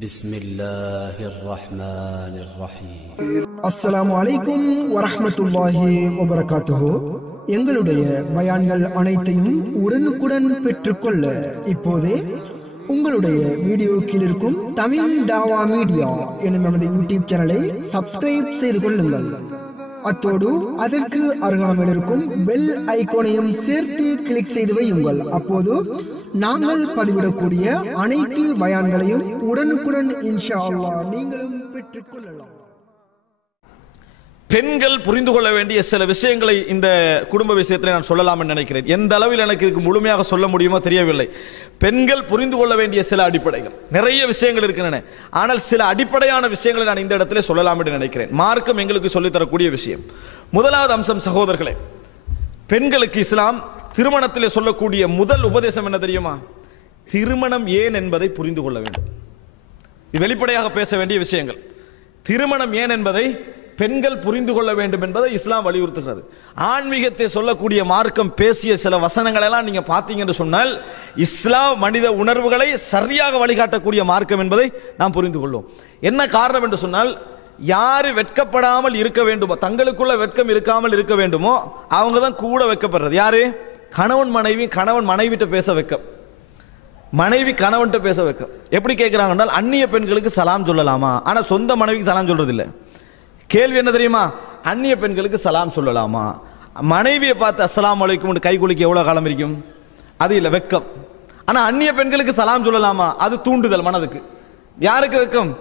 بسم الله الرحمن الرحيم. அஸ்ஸலாமு அலைக்கும் வரஹ்மத்துல்லாஹி வபரகாத்துஹு. எங்களுடைய பயான்கள் அனைத்தையும் உடனுக்குடன் பெற்றுக்கொள்ள இப்போதே உங்களுடைய வீடியோ கீழ் இருக்கும் தமிழ் தாவா மீடியா எனும் நமது யூடியூப் சேனலை சப்ஸ்கிரைப் செய்து கொள்ளுங்கள். அத்தோடு அதற்கு அருகாமையில் இருக்கும் பெல் ஐகானையும் சேர்த்து கிளிக் செய்து வையுங்கள். அப்போது நாங்கள் பதிவிடக்கூடிய அனைத்து பயான்களையும் உடனுக்குடன் இன்ஷா அல்லாஹ் நீங்களும் பெற்றுக்கொள்ளலாம். பெண்கள் புரிந்து கொள்ள வேண்டிய சில விஷயங்களை இந்த குடும்ப விஷயத்தில் நான் சொல்லலாம் நினைக்கிறேன். எந்த அளவில் எனக்கு இதுக்கு முழுமையாக சொல்ல முடியுமோ தெரியவில்லை. பெண்கள் புரிந்து கொள்ள வேண்டிய சில அடிப்படைகள், நிறைய விஷயங்கள் இருக்கின்றன. ஆனால் சில அடிப்படையான விஷயங்களை நான் இந்த இடத்துல சொல்லலாம் என்று நினைக்கிறேன். மார்க்கம் எங்களுக்கு சொல்லித்தரக்கூடிய விஷயம். முதலாவது அம்சம், சகோதரர்களே, பெண்களுக்கு இஸ்லாம் திருமணத்திலே சொல்லக்கூடிய முதல் உபதேசம் என்ன தெரியுமா? திருமணம் ஏன் என்பதை புரிந்து கொள்ள வேண்டும். இது வெளிப்படையாக பேச வேண்டிய விஷயங்கள். திருமணம் ஏன் என்பதை பெண்கள் புரிந்து கொள்ள வேண்டும் என்பதை இஸ்லாம் வலியுறுத்துகிறது. ஆன்மீகத்தை சொல்லக்கூடிய மார்க்கம் பேசிய சில வசனங்கள் எல்லாம் நீங்க பார்த்தீங்க என்று சொன்னால் இஸ்லாம் மனித உணர்வுகளை சரியாக வழிகாட்டக்கூடிய மார்க்கம் என்பதை நாம் புரிந்து கொள்வோம். என்ன காரணம் என்று சொன்னால், யாரு வெட்கப்படாமல் இருக்க வேண்டுமோ, தங்களுக்குள்ள வெட்கம் இருக்காமல் இருக்க வேண்டுமோ அவங்க தான் கூட வெட்கப்படுறது. யாரு? கணவன் மனைவி. கணவன் மனைவிட்ட பேச வெட்கம், மனைவி கணவன்கிட்ட பேச வெட்கம். எப்படி கேட்கிறாங்க? அந்நிய பெண்களுக்கு சலாம் சொல்லலாமா? ஆனா சொந்த மனைவிக்கு சலாம் சொல்றது இல்லை. கேள்வி என்ன தெரியுமா? அந்நிய பெண்களுக்கு சலாம் சொல்லலாமா? மனைவியை பார்த்து அஸ்ஸலாமு அலைக்கும் கை குலுக்கி எவ்வளவு காலம் இருக்கும்? அது இல்லை, வெக்கம். ஆனா அந்நிய பெண்களுக்கு சலாம் சொல்லலாமா? அது தூண்டுதல் மனதுக்கு. யாருக்கு வெக்கம்?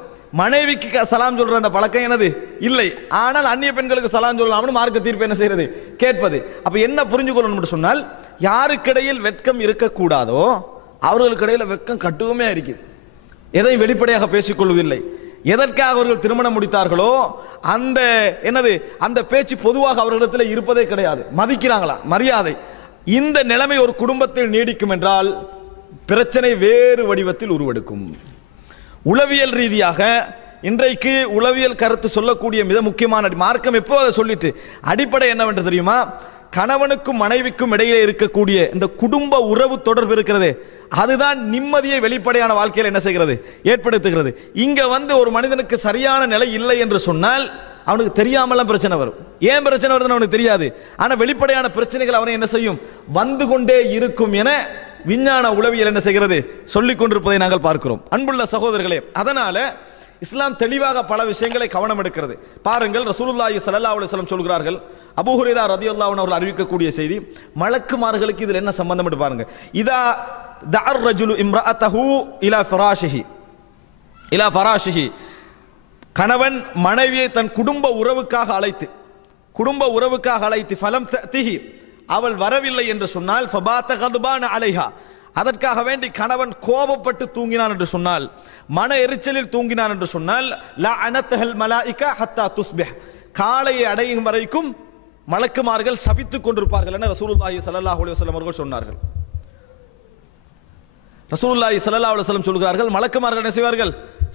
மனைவிக்கு சலாம் சொல்ற அந்த பழக்கம் என்னது? இல்லை. ஆனால் அந்நிய பெண்களுக்கு சலாம் சொல்லலாம்னு மார்க்க தீர்ப்பு என்ன செய்யறது? கேட்பது. அப்ப என்ன புரிஞ்சுக்கொள்ளணும் சொன்னால், யாருக்கிடையில் வெட்கம் இருக்கக்கூடாதோ அவர்களுக்கிடையில் வெட்கம் கட்டுவமே இருக்குது. எதையும் வெளிப்படையாக பேசிக்கொள்வதில்லை. எதற்காக அவர்கள் திருமணம் முடித்தார்களோ அந்த என்னது அந்த பேச்சு பொதுவாக அவர்களிடத்தில் இருப்பதே கிடையாது. மதிக்கிறாங்களா? மரியாதை. இந்த நிலைமை ஒரு குடும்பத்தில் நீடிக்கும் என்றால் பிரச்சனை வேறு வடிவத்தில் உருவெடுக்கும். உளவியல் ரீதியாக இன்றைக்கு உளவியல் கருத்து சொல்லக்கூடிய மிக முக்கியமான மார்க்கம் எப்போ அதை சொல்லிட்டு அடிப்படை என்னவென்று தெரியுமா? கணவனுக்கும் மனைவிக்கும் இடையிலே இருக்கக்கூடிய இந்த குடும்ப உறவு தொடர்பு இருக்கிறது, அதுதான் நிம்மதியை வெளிப்படையான வாழ்க்கையில் என்ன செய்கிறது? ஏற்படுத்துகிறது. இங்க ஒரு மனிதனுக்கு சரியான நிலை இல்லை என்று சொன்னால் அவனுக்கு தெரியாமலாம் பிரச்சனை வரும். ஏன் பிரச்சனை வருதுன்னு அவனுக்கு தெரியாது. ஆனா வெளிப்படையான பிரச்சனைகள் அவனை என்ன செய்யும்? வந்து கொண்டே இருக்கும் என விஞ்ஞான உளவியல் என்ன செய்கிறது? சொல்லிக் கொண்டிருப்பதை நாங்கள் பார்க்கிறோம். அன்புள்ள சகோதரர்களே, அதனால இஸ்லாம் தெளிவாக பல விஷயங்களை கவனம் எடுக்கிறது. பாருங்கள், ரசூலுல்லாஹி ஸல்லல்லாஹு அலைஹி வஸல்லம் சொல்கிறார்கள், அபூ ஹுரைரா ரலியல்லாஹு அன்ஹு அவர்கள் அறிவிக்கக்கூடிய செய்தி, மலக்குமார்களுக்கு இதில் என்ன சம்பந்தம் என்று பாருங்க. இதா தஅர் ரஜுலு இம்ரஅத்தஹு இலா ஃபராஷிஹி, கணவன் மனைவியை தன் குடும்ப உறவுக்காக அழைத்து ஃபலம் தஅதிஹி, அவள் வரவில்லை என்று சொன்னால் ஃபபாத கத்பான அலைஹா, அதற்காக வேண்டி கணவன் கோபப்பட்டு தூங்கினான் என்று சொன்னால், மன எரிச்சலில் தூங்கினான் என்று சொன்னால், லஅனத்தஹல் மலாயிகா ஹத்தா துஸ்பிஹ், காலையை அடையும் வரைக்கும் மலக்குமார்கள் சபித்துக் கொண்டிருப்பார்கள் என ரசூலுல்லாஹி ஸல்லல்லாஹு அலைஹி வஸல்லம் அவர்கள் சொன்னார்கள். ரசூலுல்லாஹி ஸல்லல்லாஹு அலைஹி வஸல்லம் சொல்கிறார்கள், மலக்குமார்கள் என்ன செய்வார்கள்?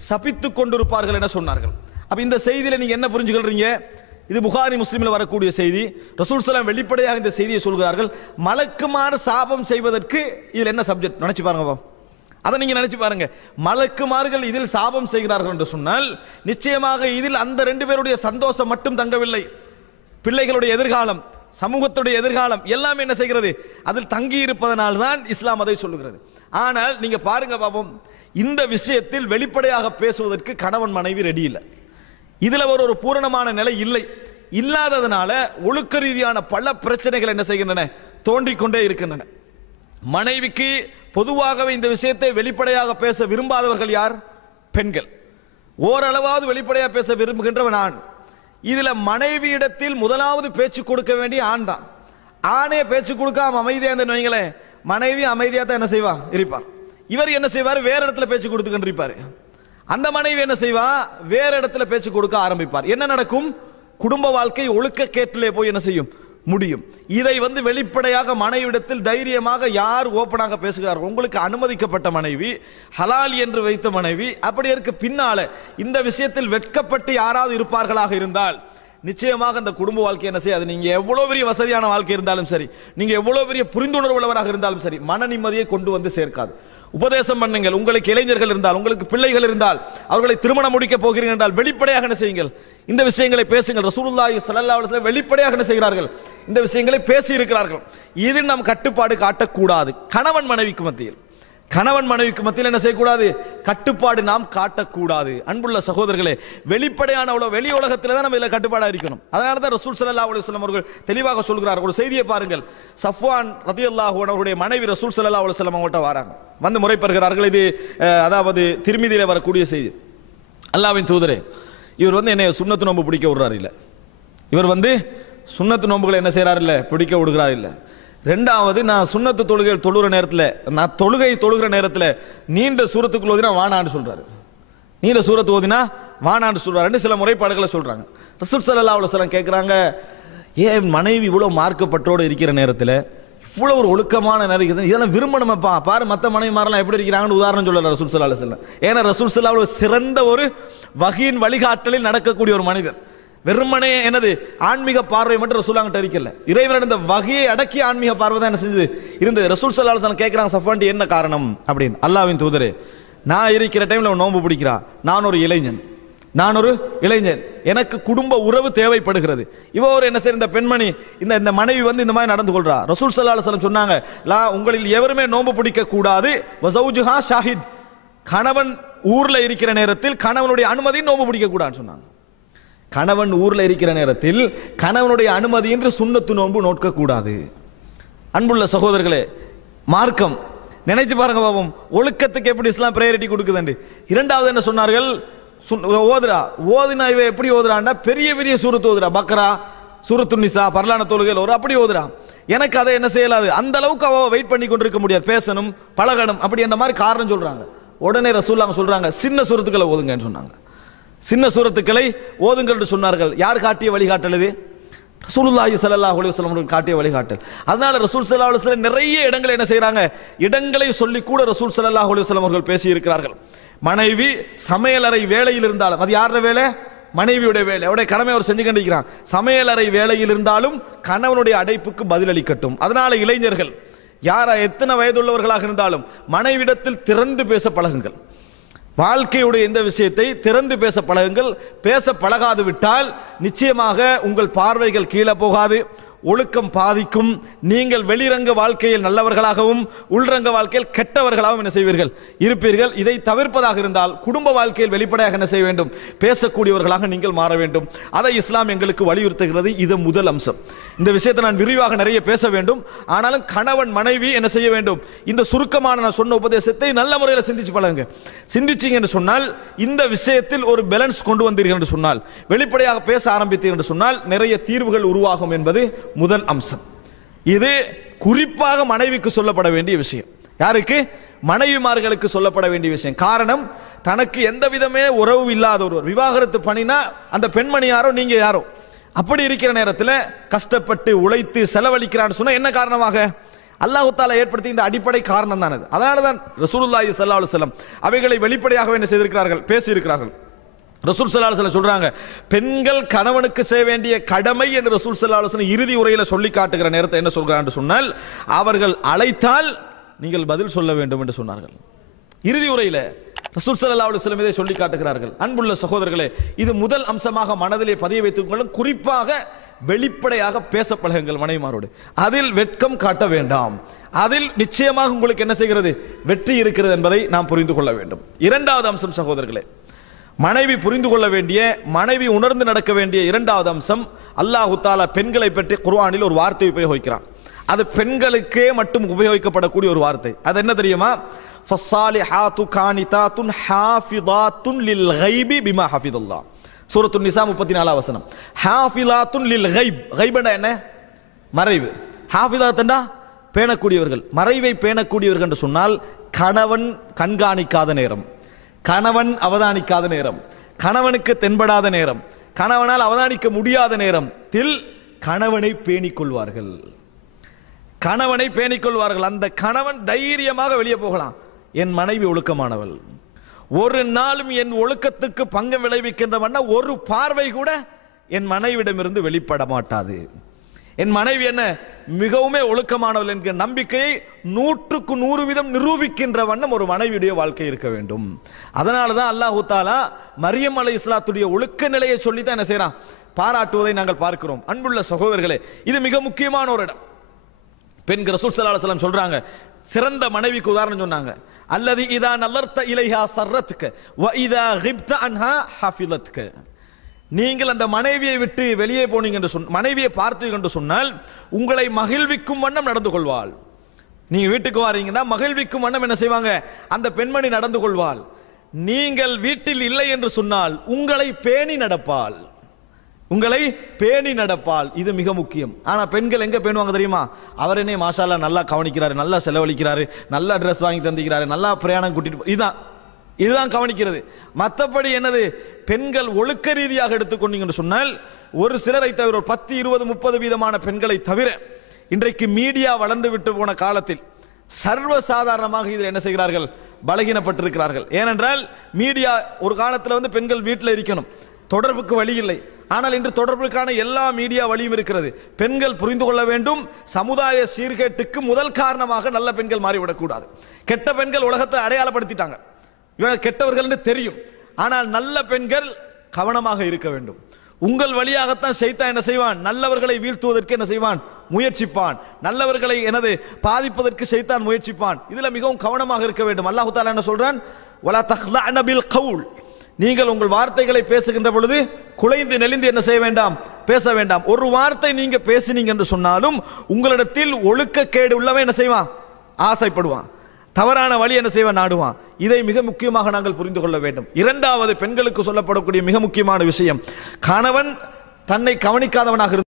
சபித்துக் கொண்டிருப்பார்கள் என சொன்னார்கள். அப்ப இந்த செய்தியில நீங்க என்ன புரிஞ்சுக்கிறீங்க? இது புகாரி முஸ்லிமில் வரக்கூடிய செய்தி. ரசூல் ஸல்லல்லாஹு வெளிப்படையாக இந்த செய்தியை சொல்கிறார்கள். மலக்குமார் சாபம் செய்வதற்கு இதில் என்ன சப்ஜெக்ட் நினைச்சு பாருங்க. அதை நீங்க நினைச்சு பாருங்க. மலக்குமார்கள் இதில் சாபம் செய்கிறார்கள் என்று சொன்னால் நிச்சயமாக இதில் அந்த ரெண்டு பேருடைய சந்தோஷம் மட்டும் தங்கவில்லை. பிள்ளைகளுடைய எதிர்காலம், சமூகத்துடைய எதிர்காலம் எல்லாமே என்ன செய்கிறது? அதில் தங்கி இருப்பதனால் தான் இஸ்லாம் அதை சொல்லுகிறது. ஆனால் நீங்க பாருங்க பாப்போம், இந்த விஷயத்தில் வெளிப்படையாக பேசுவதற்கு கணவன் மனைவி ரெடி இல்லை. இதுல ஒரு பூரணமான நிலை இல்லை. இல்லாததனால ஒழுக்க ரீதியான பல பிரச்சனைகள் என்ன செய்கின்றன? தோன்றிக்கொண்டே இருக்கின்றன. மனைவிக்கு பொதுவாகவே இந்த விஷயத்தை வெளிப்படையாக பேச விரும்பாதவர்கள் யார்? பெண்கள். ஓரளவாவது வெளிப்படையாக பேச விரும்புகின்றவன் ஆண். இதுல மனைவியிடத்தில் முதலாவது பேச்சு கொடுக்க வேண்டிய ஆண் தான். ஆணே பேச்சு கொடுக்காம அமைதியா இருந்தீங்களே, மனைவி அமைதியா தான் என்ன செய்வா? இருப்பார். இவர் என்ன செய்வார்? வேற இடத்துல பேச்சு கொடுத்துக்கிட்டு இருப்பாரு. அந்த மனைவி என்ன செய்வா? வேற இடத்துல பேச்சு கொடுக்க ஆரம்பிப்பார். என்ன நடக்கும்? குடும்ப வாழ்க்கை ஒழுக்க கேட்டிலே போய் என்ன செய்யும்? முடியும். இதை வெளிப்படையாக மனைவிடத்தில் தைரியமாக யார் ஓப்பனாக பேசுகிறார்கள்? உங்களுக்கு அனுமதிக்கப்பட்ட மனைவி, ஹலால் என்று வைத்த மனைவி, அப்படி இருக்க பின்னால இந்த விஷயத்தில் வெட்கப்பட்டு யாராவது இருப்பார்களாக இருந்தால் நிச்சயமாக அந்த குடும்ப வாழ்க்கை என்ன செய்யாது? நீங்க எவ்வளவு பெரிய வசதியான வாழ்க்கை இருந்தாலும் சரி, நீங்க எவ்வளவு பெரிய புரிந்துணர்வு உள்ளவராக இருந்தாலும் சரி, மன நிம்மதியை கொண்டு வந்து சேர்க்காது. உபதேசம் பண்ணுங்கள். உங்களுக்கு இளைஞர்கள் இருந்தால், உங்களுக்கு பிள்ளைகள் இருந்தால், அவர்களை திருமணம் முடிக்க போகிறீர்கள் என்றால் வெளிப்படையாக என்ன செய்யுங்கள், இந்த விஷயங்களை பேசுங்கள். ரசூலுல்லாஹி ஸல்லல்லாஹு அலைஹி வஸல்லம் வெளிப்படையாக என்ன செய்கிறார்கள், இந்த விஷயங்களை பேசி இருக்கிறார்கள். இதில் நாம் கட்டுப்பாடு காட்டக்கூடாது. கணவன் மனைவிக்கு மத்தியில் என்ன செய்யக்கூடாது, கட்டுப்பாடு நாம் காட்டக்கூடாது. அன்புள்ள சகோதரர்களே, வெளிப்படையான வெளி உலகத்தில் தான் நம்ம இதில் கட்டுப்பாடாக இருக்கணும். அதனால தான் ரசூல் ஸல்லல்லாஹு அலைஹி வஸல்லம் அவர்கள் தெளிவாக சொல்கிறார். ஒரு செய்தியை பாருங்கள். சஃப்வான் ரலியல்லாஹு அன்ஹு அவருடைய மனைவி ரசூல் ஸல்லல்லாஹு அலைஹி வஸல்லம் அவங்கள்ட்ட வராங்க, வந்து முறைப்படுகிறார்கள். இது அதாவது திருமிதியிலே வரக்கூடிய செய்தி. அல்லாஹ்வின் தூதரே, இவர் என்னைய சுன்னத்து நோன்பு பிடிக்க விடுறாரு இல்லை, இவர் சுன்னத்து நோன்புகளை என்ன செய்கிறார் இல்லை, பிடிக்க விடுகிறார் இல்லை. ரெண்டாவது, நான் சுன்னத்து தொழுகிற நேரத்தில், நான் தொழுகிற நேரத்தில் நீண்ட சூரத்துக்குள் ஓதினா வானான்னு சொல்றாரு, நீண்ட சூரத்து ஓதினா வானான்னு சொல்றாரு. சில முறைப்பாடுகளை சொல்றாங்க. ரசூல் ஸல்லல்லாஹு அலைஹி வஸல்லம் கேட்குறாங்க, ஏன் மனைவி இவ்வளோ மார்க்கப்பற்றோடு இருக்கிற நேரத்தில் இவ்வளோ ஒரு ஒழுக்கமான நேரம் இதெல்லாம் விரும்பணுமப்பா, பாரு மற்ற மனைவிமாரெல்லாம் எப்படி இருக்கிறாங்கன்னு உதாரணம் சொல்லல ரசூல் ஸல்லல்லாஹு அலைஹி வஸல்லம். ஏன்னா ரசூல் ஸல்லல்லாஹு அலைஹி வஸல்லம் சிறந்த ஒரு வஹீயின் வழிகாட்டலில் நடக்கக்கூடிய ஒரு மனிதர். வெறுமனே என்னது ஆன்மீக பார்வை மட்டும் ரசூலுல்லாஹ்கிட்ட இருக்கல, இறைவனிடம் இந்த வகையை அடக்கிய ஆன்மீக பார்வை தான் என்ன செஞ்சது இருந்தது. ரசூல் ஸல்லல்லாஹு அலைஹி வஸல்லம் கேட்குறாங்க, சஃப்வான் என்ன காரணம் அப்படின்னு. அல்லாஹ்வின் தூதரே, நான் இருக்கிற டைமில் நோன்பு பிடிக்கிறா, நான் ஒரு இளைஞன், எனக்கு குடும்ப உறவு தேவைப்படுகிறது. இவர் என்ன செய்ய, இந்த பெண்மணி இந்த மனைவி இந்த மாதிரி நடந்து கொள்றா. ரசூல் ஸல்லல்லாஹு அலைஹி வஸல்லம் சொன்னாங்க, லா உங்களில் எவருமே நோன்பு பிடிக்க கூடாது, வஸௌஜுஹா ஷாஹித், கணவன் ஊர்ல இருக்கிற நேரத்தில் கணவனுடைய அனுமதி நோன்பு பிடிக்க கூடாதுன்னு சொன்னாங்க. கணவன் ஊர்ல இருக்கிற நேரத்தில் கணவனுடைய அனுமதி என்று சுன்னத்து நோன்பு நோக்க கூடாது. அன்புள்ள சகோதரர்களே, மார்க்கம் நினைச்சு பாருங்க பாவம், ஒழுக்கத்துக்கு எப்படி இஸ்லாம் பிரையாரிட்டி கொடுக்குதுண்டு. இரண்டாவது என்ன சொன்னார்கள், ஓதினா இவ எப்படி ஓதுறான்னா பெரிய பெரிய சூரத்து ஓதுறா, பக்ரா, சூரத்து நிசா, பரலான தொழுகையில் ஒரு அப்படி ஓதுறா. எனக்கு அதை என்ன செய்யலாது, அந்த அளவுக்கு அவ வெயிட் பண்ணி கொண்டிருக்க முடியாது, பேசணும் பழகணும் அப்படி அந்த மாதிரி காரணம் சொல்றாங்க. உடனே ரசூலுல்லாஹ் சொல்றாங்க, சின்ன சூரத்துக்களை ஓதுங்கன்னு சொன்னாங்க. சின்ன சூரத்துக்களை ஓதுங்கள் என்று சொன்னார்கள். யார் காட்டிய வழிகாட்டல் இது? ரசூலுல்லாஹி ஸல்லல்லாஹு அலைஹி வஸல்லம் அவர்கள் காட்டிய வழிகாட்டல். அதனால ரசூல் ஸல்லல்லாஹு அலைஹி வஸல்லம் நிறைய இடங்களை என்ன செய்றாங்க, இடங்களை சொல்லி கூட ரசூல் ஸல்லல்லாஹு அலைஹி வஸல்லம் அவர்கள் பேசி இருக்கிறார்கள். மனைவி சமையலறை வேலையில் இருந்தாலும், அது யாரோட வேலை, மனைவியுடைய வேலை, அவருடைய கடமை அவர் செஞ்சு கண்டிக்கிறான். சமையலறை வேலையில் இருந்தாலும் கணவனுடைய அழைப்புக்கு பதிலளிக்கட்டும். அதனால இளைஞர்கள் யாரா எத்தனை வயதுள்ளவர்களாக இருந்தாலும் மனைவிடத்தில் திறந்து பேச பழகுங்கள். வாழ்க்கையுடைய இந்த விஷயத்தை திறந்து பேச பழகுங்கள். பேச பழகாது விட்டால் நிச்சயமாக உங்கள் பார்வைகள் கீழே போகாது, ஒழுக்கம் பாதிக்கும். நீங்கள் வெளிரங்க வாழ்க்கையில் நல்லவர்களாகவும் உள்ரங்க வாழ்க்கையில் கெட்டவர்களாகவும் என்ன செய்வீர்கள், இருப்பீர்கள். இதை தவிர்ப்பதாக இருந்தால் குடும்ப வாழ்க்கையில் வெளிப்படையாக என்ன செய்ய வேண்டும், பேசக்கூடியவர்களாக நீங்கள் மாற வேண்டும். அதை இஸ்லாம் எங்களுக்கு வலியுறுத்துகிறது. இது முதல் அம்சம். இந்த விஷயத்தை நான் விரிவாக நிறைய பேச வேண்டும். ஆனாலும் கணவன் மனைவி என்ன செய்ய வேண்டும், இந்த சுருக்கமான நான் சொன்ன உபதேசத்தை நல்ல முறையில் சிந்திச்சு பழகுங்க. சிந்திச்சிங்க என்று சொன்னால், இந்த விஷயத்தில் ஒரு பேலன்ஸ் கொண்டு வந்தீர்கள் என்று சொன்னால், வெளிப்படையாக பேச ஆரம்பித்தீர்கள் என்று சொன்னால் நிறைய தீர்வுகள் உருவாகும் என்பது முதல் அம்சம். இது குறிப்பாக மனைவிக்கு சொல்லப்பட வேண்டிய விஷயம். யாருக்கு? மனைவிமார்களுக்கு சொல்லப்பட வேண்டிய விஷயம். காரணம், தனக்கு எந்த விதமே உறவு இல்லாத ஒருவர் விவாகரத்து பண்ணினா அந்த பெண்மணி யாரோ நீங்க யாரோ, அப்படி இருக்கிற நேரத்தில் கஷ்டப்பட்டு உழைத்து செலவழிக்கிறான்னு சொன்னா என்ன காரணமாக? அல்லாஹ் தஆலா ஏற்படுத்தி இந்த அடிப்படை காரணம் தான் அது. அதனால தான் ரசூலுல்லாஹி ஸல்லல்லாஹு அலைஹி வஸல்லம் அவைகளை வெளிப்படையாக என்ன செய்திருக்கிறார்கள், பேசி இருக்கிறார்கள். ரசூல் ஸல்லல்லாஹு அலைஹி வஸல்லம் சொல்றாங்க, பெண்கள் கணவனுக்கு செய்ய வேண்டிய கடமை என்று ரசூல் ஸல்லல்லாஹு அலைஹி வஸல்லம் இறுதி உரையில சொல்லி காட்டுகிற நேரத்தை என்ன சொல்றாங்க சொன்னால், அவர்கள் அழைத்தால் நீங்கள் பதில் சொல்ல வேண்டும் என்று சொன்னார்கள். இறுதி உரையில ரசூல் ஸல்லல்லாஹு அலைஹி வஸல்லம் இதை சொல்லி காட்டுகிறார்கள். அன்புள்ள சகோதரர்களே, இது முதல் அம்சமாக மனதிலே பதிய வைத்துக் கொள்ளும். குறிப்பாக வெளிப்படையாக பேச பழகுங்கள் மனைவிமாரோடு. அதில் வெட்கம் காட்ட வேண்டாம். அதில் நிச்சயமாக உங்களுக்கு என்ன செய்கிறது, வெற்றி இருக்கிறது என்பதை நாம் புரிந்து கொள்ள வேண்டும். இரண்டாவது அம்சம் சகோதரர்களே, மனைவி புரிந்து கொள்ள வேண்டிய, மனைவி உணர்ந்து நடக்க வேண்டிய இரண்டாவது அம்சம், அல்லாஹ் தஆலா பெண்களை பற்றி குர்ஆனில் ஒரு வார்த்தை உபயோகிக்கிறான். அது பெண்களுக்கே மட்டும் உபயோகிக்கப்படக்கூடிய ஒரு வார்த்தை. அது என்ன தெரியுமா? ஃபஸ்ஸாலிஹாத்து கானிதாத்துன் ஹாஃபிதாத்துன் லில் கைபி பிமா ஹஃபிதல்லாஹ். சூரத்து நிசா 34 வசனம். ஹாஃபிதாத்துன் லில் கைப். கைப்னா என்ன? மறைவு. ஹாஃபிதாத்துன்னா பேணக்கூடியவர்கள். மறைவை பேணக்கூடியவர்கள் என்று சொன்னால் கணவன் கண்காணிக்காத நேரம், கணவன் அவதானிக்காத நேரம், கணவனுக்கு தென்படாத நேரம், கணவனால் அவதானிக்க முடியாத நேரத்தில் கணவனை பேணிக் கொள்வார்கள். கணவனை பேணிக் கொள்வார்கள். அந்த கணவன் தைரியமாக வெளியே போகலாம். என் மனைவி ஒழுக்கமானவள், ஒரு நாளும் என் ஒழுக்கத்துக்கு பங்கம் விளைவிக்கின்ற ஒரு பார்வை கூட என் மனைவிடமிருந்து வெளிப்பட மாட்டாது. என் மனைவி என்ன மிகவுமே ஒழுக்கமானவள் என்கிற நம்பிக்கையை 100% நிரூபிக்கின்ற வண்ணம் ஒரு மனைவியுடைய வாழ்க்கை இருக்க வேண்டும். அதனால தான் அல்லாஹ் தஆலா மரியம் அலைஹிஸ்ஸலாத்துடைய ஒழுக்க நிலையை சொல்லி தான் என்ன செய்றான், பாராட்டுவதை நாங்கள் பார்க்கிறோம். அன்புள்ள சகோதரர்களே, இது மிக முக்கியமான ஒரு இடம். பெண்கள் ரசூல் ஸல்லல்லாஹு அலைஹி வஸல்லம் சொல்றாங்க, சிறந்த மனைவிக்கு உதாரணம் சொன்னாங்க, அல்லதி இதா நலர்த இலைஹா சர்ரத்க வ இதா கிப்த அன்ஹா ஹஃபிலத்க. நீங்கள் அந்த மனைவியை விட்டு வெளியே போனீங்க என்று மனைவியை பார்த்தீர்கள் என்று சொன்னால் உங்களை மகிழ்விக்கும் வண்ணம் நடந்து கொள்வாள். நீங்க வீட்டுக்கு வாரீங்கன்னா மகிழ்விக்கும் வண்ணம் என்ன செய்வாங்க, அந்த பெண்மணி நடந்து கொள்வாள். நீங்கள் வீட்டில் இல்லை என்று சொன்னால் உங்களை பேணி நடப்பாள், உங்களை பேணி நடப்பாள். இது மிக முக்கியம். ஆனா பெண்கள் எங்க பேணுவாங்க தெரியுமா, அவர் என்ன மாஷா அல்லாஹ் நல்லா கவனிக்கிறாரு, நல்லா செலவழிக்கிறாரு, நல்லா ட்ரெஸ் வாங்கி தந்திக்கிறாரு, நல்லா பிரயாணம் கூட்டிட்டு, இதுதான் கவனிக்கிறது. மற்றபடி என்னது, பெண்கள் ஒழுக்க ரீதியாக எடுத்துக்கொண்டீங்கன்னு சொன்னால் ஒரு சிலரை தவிர, ஒரு 10, 20, 30 வீதமான பெண்களை தவிர இன்றைக்கு மீடியா வளர்ந்து விட்டு போன காலத்தில் சர்வசாதாரணமாக இதில் என்ன செய்கிறார்கள், பலகீனப்பட்டிருக்கிறார்கள். ஏனென்றால் மீடியா ஒரு காலத்தில் வந்து பெண்கள் வீட்டில் இருக்கணும், தொடர்புக்கு வழி இல்லை. ஆனால் இன்று தொடர்புக்கான எல்லா மீடியா வழியும் இருக்கிறது. பெண்கள் புரிந்து கொள்ள வேண்டும், சமுதாய சீர்கேட்டுக்கு முதல் காரணமாக நல்ல பெண்கள் மாறிவிடக்கூடாது. கெட்ட பெண்கள் உலகத்தை அடையாளப்படுத்திட்டாங்க, இவங்க கெட்டவர்கள் தெரியும். ஆனால் நல்ல பெண்கள் கவனமாக இருக்க வேண்டும். உங்கள் வழியாகத்தான் ஷைத்தான் என்ன செய்வான், நல்லவர்களை வீழ்த்துவதற்கு என்ன செய்வான், முயற்சிப்பான். நல்லவர்களை எனது பாதிப்பதற்கு ஷைத்தான் முயற்சிப்பான். இதுல மிகவும் கவனமாக இருக்க வேண்டும். அல்லாஹ் தஆலா என்ன சொல்றான், வலா தக்லஅன பில் கவுல். நீங்கள் உங்கள் வார்த்தைகளை பேசுகின்ற பொழுது குலைந்து நெளிந்து என்ன செய்ய வேண்டாம், பேச வேண்டாம். ஒரு வார்த்தை நீங்க பேசினீங்க என்று சொன்னாலும் உங்களிடத்தில் ஒழுக்கக்கேடு உள்ளவன் என்ன செய்வான், ஆசைப்படுவான், தவறான வழி என்ன செய்வான், நாடுவான். இதை மிக முக்கியமாக நாங்கள் புரிந்து கொள்ள வேண்டும். இரண்டாவது, பெண்களுக்கு சொல்லப்படக்கூடிய மிக முக்கியமான விஷயம், கணவன் தன்னை கவனிக்காதவனாக இருந்து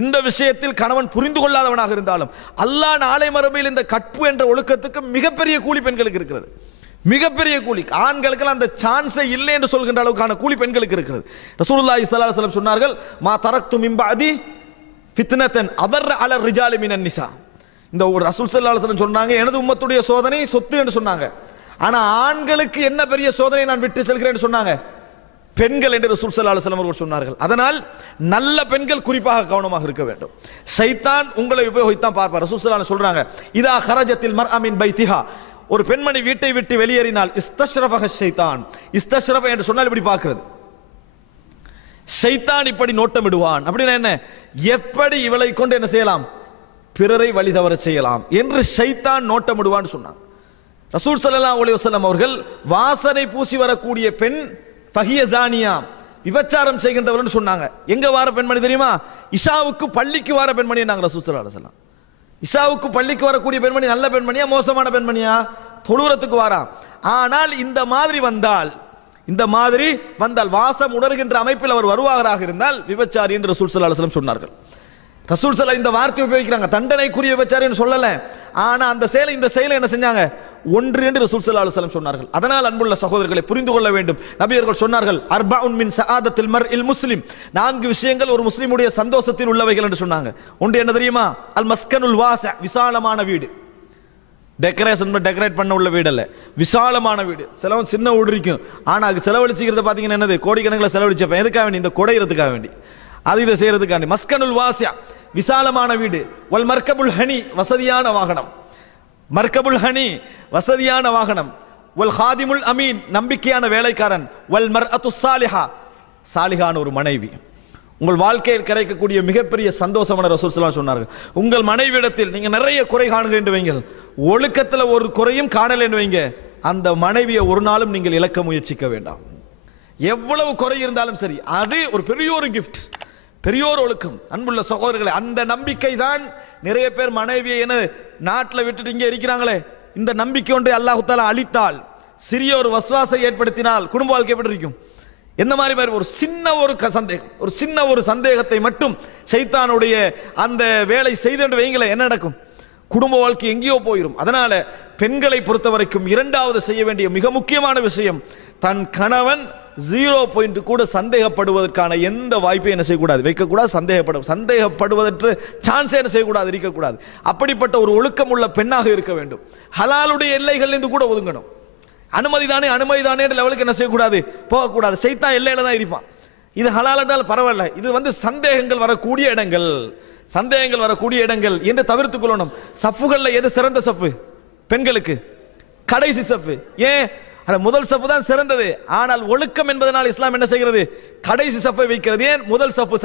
இந்த விஷயத்தில் கணவன் புரிந்து கொள்ளாதவனாக இருந்தாலும் அல்லாஹ் நாளை மறுமையில் இந்த கற்பு என்ற ஒழுக்கத்துக்கு மிகப்பெரிய கூலி பெண்களுக்கு இருக்கிறது, மிகப்பெரிய கூலி. ஆண்களுக்கு அந்த சான்ஸே இல்லை என்று சொல்கின்ற அளவுக்கான கூலி பெண்களுக்கு இருக்கிறது. ரசூலுல்லாஹி ஸல்லல்லாஹு அலைஹி வஸல்லம் சொன்னார்கள், மா தரக்து மின் பஅதி ஃபித்னத்தன் அதர் அல ரிஜாலி மினன் நிசா. இந்த ஒரு ரசூல் ஸல்லல்லாஹு அலைஹி வஸல்லம் சொன்னாங்க, எனது உம்மத்துடைய சோதனை சொத்து என்று சொன்னாங்க. ஆனா ஆண்களுக்கு என்ன பெரிய சோதனை நான் விட்டு செல்கிறேன் என்று சொன்னாங்க, பெண்கள் என்று ரசூல் ஸல்லல்லாஹு அலைஹி வஸல்லம் அவர்கள் சொன்னார்கள். அதனால் நல்ல பெண்கள் குறிப்பாக கவனமாக இருக்க வேண்டும். ஷைத்தான் உங்களை உபயோகித்தான் பார்ப்பார். ரசூல் ஸல்லல்லாஹு அலைஹி வஸல்லம் சொல்றாங்க, இதா ஹரஜத்தில் மர்அ மின் பைத்திஹா, ஒரு பெண்மணி வீட்டை விட்டு வெளியேறினால் இஸ்தஷ்ரஃபஹ ஷைத்தான். இஸ்தஷ்ரஃப என்று சொன்னால் இப்படி பார்க்கிறது, ஷைத்தான் இப்படி நோட்டமிடுவான். அப்படின்னா என்ன, எப்படி இவளை கொண்டு என்ன செய்யலாம், பிறரை வழி தவற செய்யலாம் என்று ஷைத்தான் நோட்டமிடுவான்னு சொன்னாங்க. ரசூல் ஸல்லல்லாஹு அலைஹி வஸல்லம் அவர்கள் வாசனை பூசி வரக்கூடிய பெண் ஃபஹிய ஜானியா, விபச்சாரம் செய்கின்றவர்னு சொன்னாங்க. எங்க வார பெண்மணி தெரியுமா, இஷாவுக்கு பள்ளிக்கு வார பெண்மணி நாங்க ரசூல் ஸல்லல்லாஹு அலைஹி வஸல்லம். இஷாவுக்கு பள்ளிக்கு வரக்கூடிய பெண்மணி நல்ல பெண்மணியா மோசமான பெண்மணியா, தொழுறத்துக்கு வாரா. ஆனால் இந்த மாதிரி வந்தால் வாசம் உணர்கின்ற அமைப்பில் அவர் வருவாராக இருந்தால் விபச்சாரி என்று ரசூல் ஸல்லல்லாஹு அலைஹி வஸல்லம் சொன்னார்கள். ரசூல் ஸல்லல்லாஹு இந்த வார்த்தை உபயோகிக்கிறாங்க, தண்டனைக்குரிய விபச்சாரின்னு சொல்லல. ஆனா அந்த செயலை இந்த செயலை என்ன செஞ்சாங்க, ஒன்று என்று ரசூல் ஸல்லல்லாஹு அலைஹி வஸல்லம் சொன்னார்கள். அதனால் அன்புள்ள சகோதரர்களை புரிந்து கொள்ள வேண்டும். நபி அவர்கள் சொன்னார்கள், அர்பஉன் மின் சஆதத்தில் மர்இல் முஸ்லிம், 4 விஷயங்கள் ஒரு முஸ்லிமுடைய சந்தோஷத்தில் உள்ளவைகள் என்று சொன்னாங்க. ஒன்று என்ன தெரியுமா, அல் மஸ்கனுல் வாஸி, விசாலமான வீடு. டெக்கரேட் பண்ண உள்ள வீடு அல்ல, விசாலமான வீடு. சிலவன் சின்ன வீடு இருக்கும், ஆனா அது செலவழிச்சுக்கிறத பாத்தீங்கன்னா என்னது, கோடிக்கணக்கில் செலவழிச்சப்ப எதுக்காக வேண்டி, இந்த குடையிறதுக்காக வேண்டி, அது இதை செய்யறதுக்காண்டி. மஸ்கனுல் வாஸி, விசாலமான வீடு. வல் மர்கபுல் ஹனி, வசதியான வாகனம். மர்கபுல் ஹனி, வசதியான வாகனம். வல் ஹாதிமுல் அமீன், நம்பிக்கையான வேலைக்காரன். வல் மர்அத்து சாலிஹா, சாலிஹான ஒரு மனைவி. உங்கள் வாழ்க்கையில் கிடைக்கக்கூடிய மிகப்பெரிய சந்தோஷமான ரசூல் ஸல்லல்லாஹு அலைஹி வஸல்லம் சொன்னார்கள், உங்கள் மனைவியிடத்தில் நீங்க நிறைய குறை காணுங்க வைங்க, ஒழுக்கத்தில் ஒரு குறையும் காணல என்று வைங்க, அந்த மனைவியை ஒரு நாளும் நீங்கள் இழக்க முயற்சிக்க வேண்டாம். எவ்வளவு குறை இருந்தாலும் சரி, அது ஒரு பெரிய ஒரு கிஃப்ட், பெரிய ஒரு ஒழுக்கம். அன்புள்ள சகோதரர்களே, அந்த நம்பிக்கை தான் நிறைய பேர் மனைவியை என்ன நாட்டில் விட்டுட்டு இங்கே இருக்கிறாங்களே, இந்த நம்பிக்கை ஒன்றை அல்லாஹ் தஆலா அளித்தால், சிறிய ஒரு வஸ்வாசை ஏற்படுத்தினால் குடும்ப வாழ்க்கை எப்படி இருக்கும், என்ன மாதிரி ஒரு சின்ன ஒரு சந்தேகம், ஒரு சின்ன ஒரு சந்தேகத்தை மட்டும் ஷைத்தானுடைய அந்த வேலை செய்து வைங்களே, என்ன நடக்கும், குடும்ப வாழ்க்கை எங்கேயோ போயிடும். அதனால பெண்களை பொறுத்த வரைக்கும் இரண்டாவது செய்ய வேண்டிய மிக முக்கியமான விஷயம், தன் கணவன் 0 கூட சந்தேகப்படுவதற்கான எந்த வாய்ப்பையும் என்ன செய்யக்கூடாது, வைக்கக்கூடாது. சந்தேகப்படுவதற்கு சான்ஸ் என்ன செய்யக்கூடாது, இருக்கக்கூடாது. அப்படிப்பட்ட ஒரு ஒழுக்கம் உள்ள பெண்ணாக இருக்க வேண்டும். ஹலாலுடைய எல்லைகளிலிருந்து கூட ஒதுங்கணும். அனுமதி தானே லெவலுக்கு என்ன செய்யக்கூடாது, போகக்கூடாது. சைத்தான் எல்லையில தான் இருப்பான். இது ஹலால் என்றால் பரவாயில்ல, இது சந்தேகங்கள் வரக்கூடிய இடங்கள் என்று தவிர்த்துக் கொள்ளணும். சஃப்புகளில் எது சிறந்த சஃப்பு? பெண்களுக்கு கடைசி சஃப்பு. ஏன்? முதல் சஃப்பு தான் சிறந்தது. ஆனால் ஒழுக்கம் என்பதனால் இஸ்லாம் என்ன செய்கிறது, கடைசி சஃப்பை வைக்கிறது. ஏன்? முதல் சஃப்பு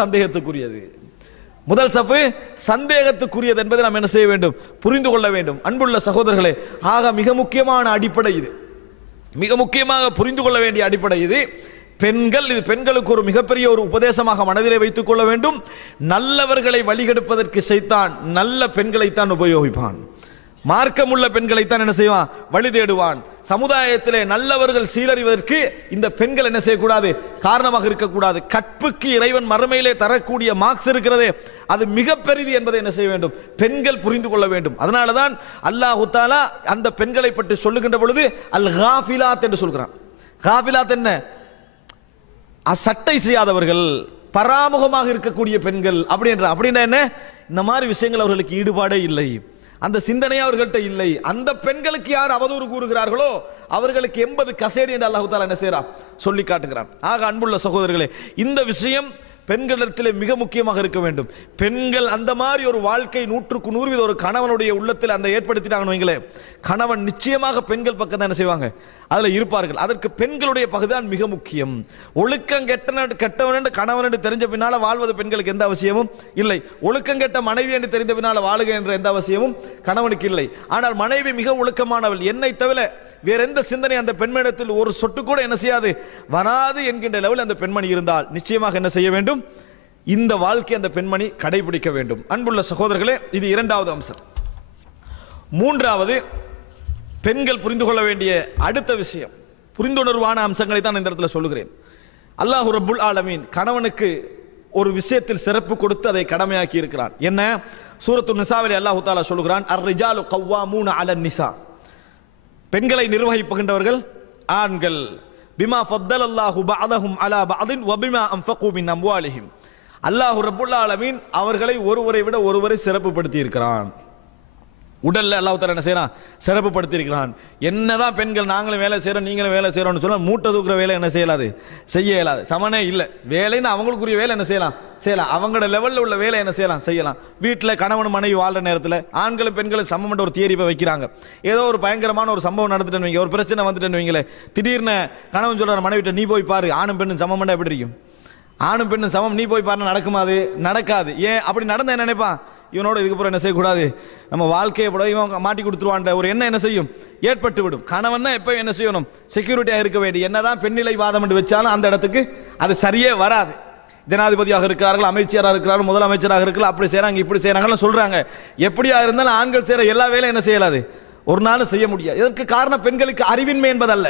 சந்தேகத்துக்குரியது என்பதை நாம் என்ன செய்ய வேண்டும், புரிந்து கொள்ள வேண்டும். அன்புள்ள சகோதரர்களே, ஆக மிக முக்கியமான அடிப்படை இது, மிக முக்கியமாக புரிந்து கொள்ள வேண்டிய அடிப்படை இது. பெண்களுக்கு ஒரு மிகப்பெரிய ஒரு உபதேசமாக மனதிலே வைத்துக் கொள்ள வேண்டும். நல்லவர்களை வழிகெடுப்பதற்கு சைத்தான் நல்ல பெண்களைத்தான் உபயோகிப்பான். மார்க்கமுள்ள பெண்களைத்தான் என்ன செய்வான், வழி தேடுவான். சமுதாயத்திலே நல்லவர்கள் சீரறிவதற்கு இந்த பெண்கள் என்ன செய்யக்கூடாது, காரணமாக இருக்கக்கூடாது. கற்புக்கு இறைவன் மறுமையிலே தரக்கூடிய மார்க்ஸ் இருக்கிறதே, அது மிக பெரிது என்பதை என்ன செய்ய வேண்டும், பெண்கள் புரிந்து கொள்ள வேண்டும். அதனாலதான் அல்லாஹ் தஆலா அந்த பெண்களை பற்றி சொல்லுகின்ற பொழுது அல் காஃபிலாத் என்று சொல்கிறான். காஃபிலாத் என்ன? சட்டை செய்யாதவர்கள், பராமுகமாக இருக்கக்கூடிய பெண்கள். அப்படின்னா என்ன? இந்த மாதிரி விஷயங்கள் அவர்களுக்கு ஈடுபாடே இல்லை, அந்த சிந்தனை அவர்கள்ட்ட இல்லை. அந்த பெண்களுக்கு யார் அவதூறு கூறுகிறார்களோ அவர்களுக்கு 80 கசேடி என்று அல்லாஹ் தஆலா என்ன செய்றான், சொல்லி காட்டுகிறான். ஆக அன்புள்ள சகோதரர்களே, இந்த விஷயம் பெண்களிடத்திலே மிக முக்கியமாக இருக்க வேண்டும். பெண்கள் அந்த மாதிரி ஒரு வாழ்க்கை 100% ஒரு கணவனுடைய உள்ளத்தில் அந்த ஏற்படுத்திட்டாங்கன்னு வைங்களே, கணவன் நிச்சயமாக பெண்கள் பக்கம் தான் என்ன செய்வாங்க, அதில் இருப்பார்கள். அதற்கு பெண்களுடைய பகுதிதான் மிக முக்கியம். ஒழுக்கம் கெட்டவன் கணவன் என்று தெரிஞ்ச பின்னால வாழ்வது பெண்களுக்கு எந்த அவசியமும் இல்லை. ஒழுக்கம் கெட்ட மனைவி என்று தெரிந்த பின்னால வாழுக என்ற எந்த அவசியமும் கணவனுக்கு இல்லை. ஆனால் மனைவி மிக ஒழுக்கமானவள், என்னை தவிர வேற எந்த சிந்தனை அந்த பெண்மணிடத்தில் ஒரு சொட்டு கூட என்ன செய்யாது, வராது என்கின்ற லெவலில் அந்த பெண்மணி இருந்தால் நிச்சயமாக என்ன செய்ய வேண்டும், இந்த வாழ்க்கை அந்த பெண்மணி கடைபிடிக்க வேண்டும். அன்புள்ள சகோதரர்களே, இது இரண்டாவது அம்சம். மூன்றாவது, பெண்கள் புரிந்து கொள்ள வேண்டிய அடுத்த விஷயம், புரிந்துணர்வான அம்சங்களை தான் இந்த இடத்துல சொல்லுகிறேன். அல்லாஹ் ரப்புல் ஆலமீன் கணவனுக்கு ஒரு விஷயத்தில் சிறப்பு கொடுத்து அதை கடமையாக்கி இருக்கிறான். என்ன? சூரத்து நிசாவிலே அல்லாஹ் தஆலா சொல்லுகிறான், அர்-ரிஜாலு கவ்வாமூன அலன் நிசா, பெண்களை நிர்வகிப்புகின்றவர்கள் ஆண்கள். பிமா ஃபத்தலல்லாஹு பஅதஹும் அலா பஅதின் வ பிமா அன்ஃபகு மின் அம்வாலிஹிம், அல்லாஹ் ரப்புல் ஆலமீன் அவர்களை ஒருவரை விட ஒருவரை சிறப்புப்படுத்தி இருக்கிறான். உடல்ல அல்லாஹ் தஆலா என்ன செய்றான், சிறப்புப்படுத்தி இருக்கிறான். என்னதான் பெண்கள் நாங்களும் வேலை செய்றோம் நீங்களும் வேலை செய்றோம்னு சொன்னா மூட்டை தூக்குற வேலை என்ன செய்யலாது, செய்ய இயலாது. சமனே இல்லை. வேலைன்னு அவங்களுக்குரிய வேலை என்ன செய்யலாம், அவங்களோட லெவலில் உள்ள வேலை என்ன செய்யலாம். வீட்டில் கணவன் மனைவி வாழ்ற நேரத்தில் ஆண்களும் பெண்களும் சமம் ஒரு தியரி வைக்கிறாங்க. ஏதோ ஒரு பயங்கரமான ஒரு சம்பவம் நடந்துட்டேன்னு வைங்க, ஒரு பிரச்சனை வந்துட்டேன்னு வைங்களேன், திடீர்னு கணவன் சொல்ற மனைவிட்ட நீ போய் பாரு, ஆணும் பெண்ணும் சமம் எப்படி இருக்கும், ஆணும் பெண்ணும் சமம், நீ போய் பாருன்னு நடக்குமா? அது நடக்காது. ஏன்? அப்படி நடந்த என்ன நினைப்பான், இவனோட இதுக்கப்புறம் என்ன செய்யக்கூடாது, நம்ம வாழ்க்கையை போட இவன் மாட்டி கொடுத்துருவான்ற ஒரு எண்ணம் என்ன செய்யும், ஏற்பட்டு விடும். கணவன் தான் எப்போ என்ன செய்யணும், செக்யூரிட்டியாக இருக்க வேண்டிய, என்னதான் பெண்ணிலை வாதம் என்று வச்சாலும் அந்த இடத்துக்கு அது சரியே வராது. ஜனாதிபதியாக இருக்கிறார்கள், அமைச்சராக இருக்கிறார்கள், முதலமைச்சராக இருக்கலாம், அப்படி செய்கிறாங்க இப்படி செய்கிறாங்கன்னு சொல்கிறாங்க. எப்படியா இருந்தாலும் ஆண்கள் செய்கிற எல்லா வேலையும் என்ன செய்யலாது, ஒரு நாள் செய்ய முடியாது. இதற்கு காரணம் பெண்களுக்கு அறிவின்மை என்பதல்ல,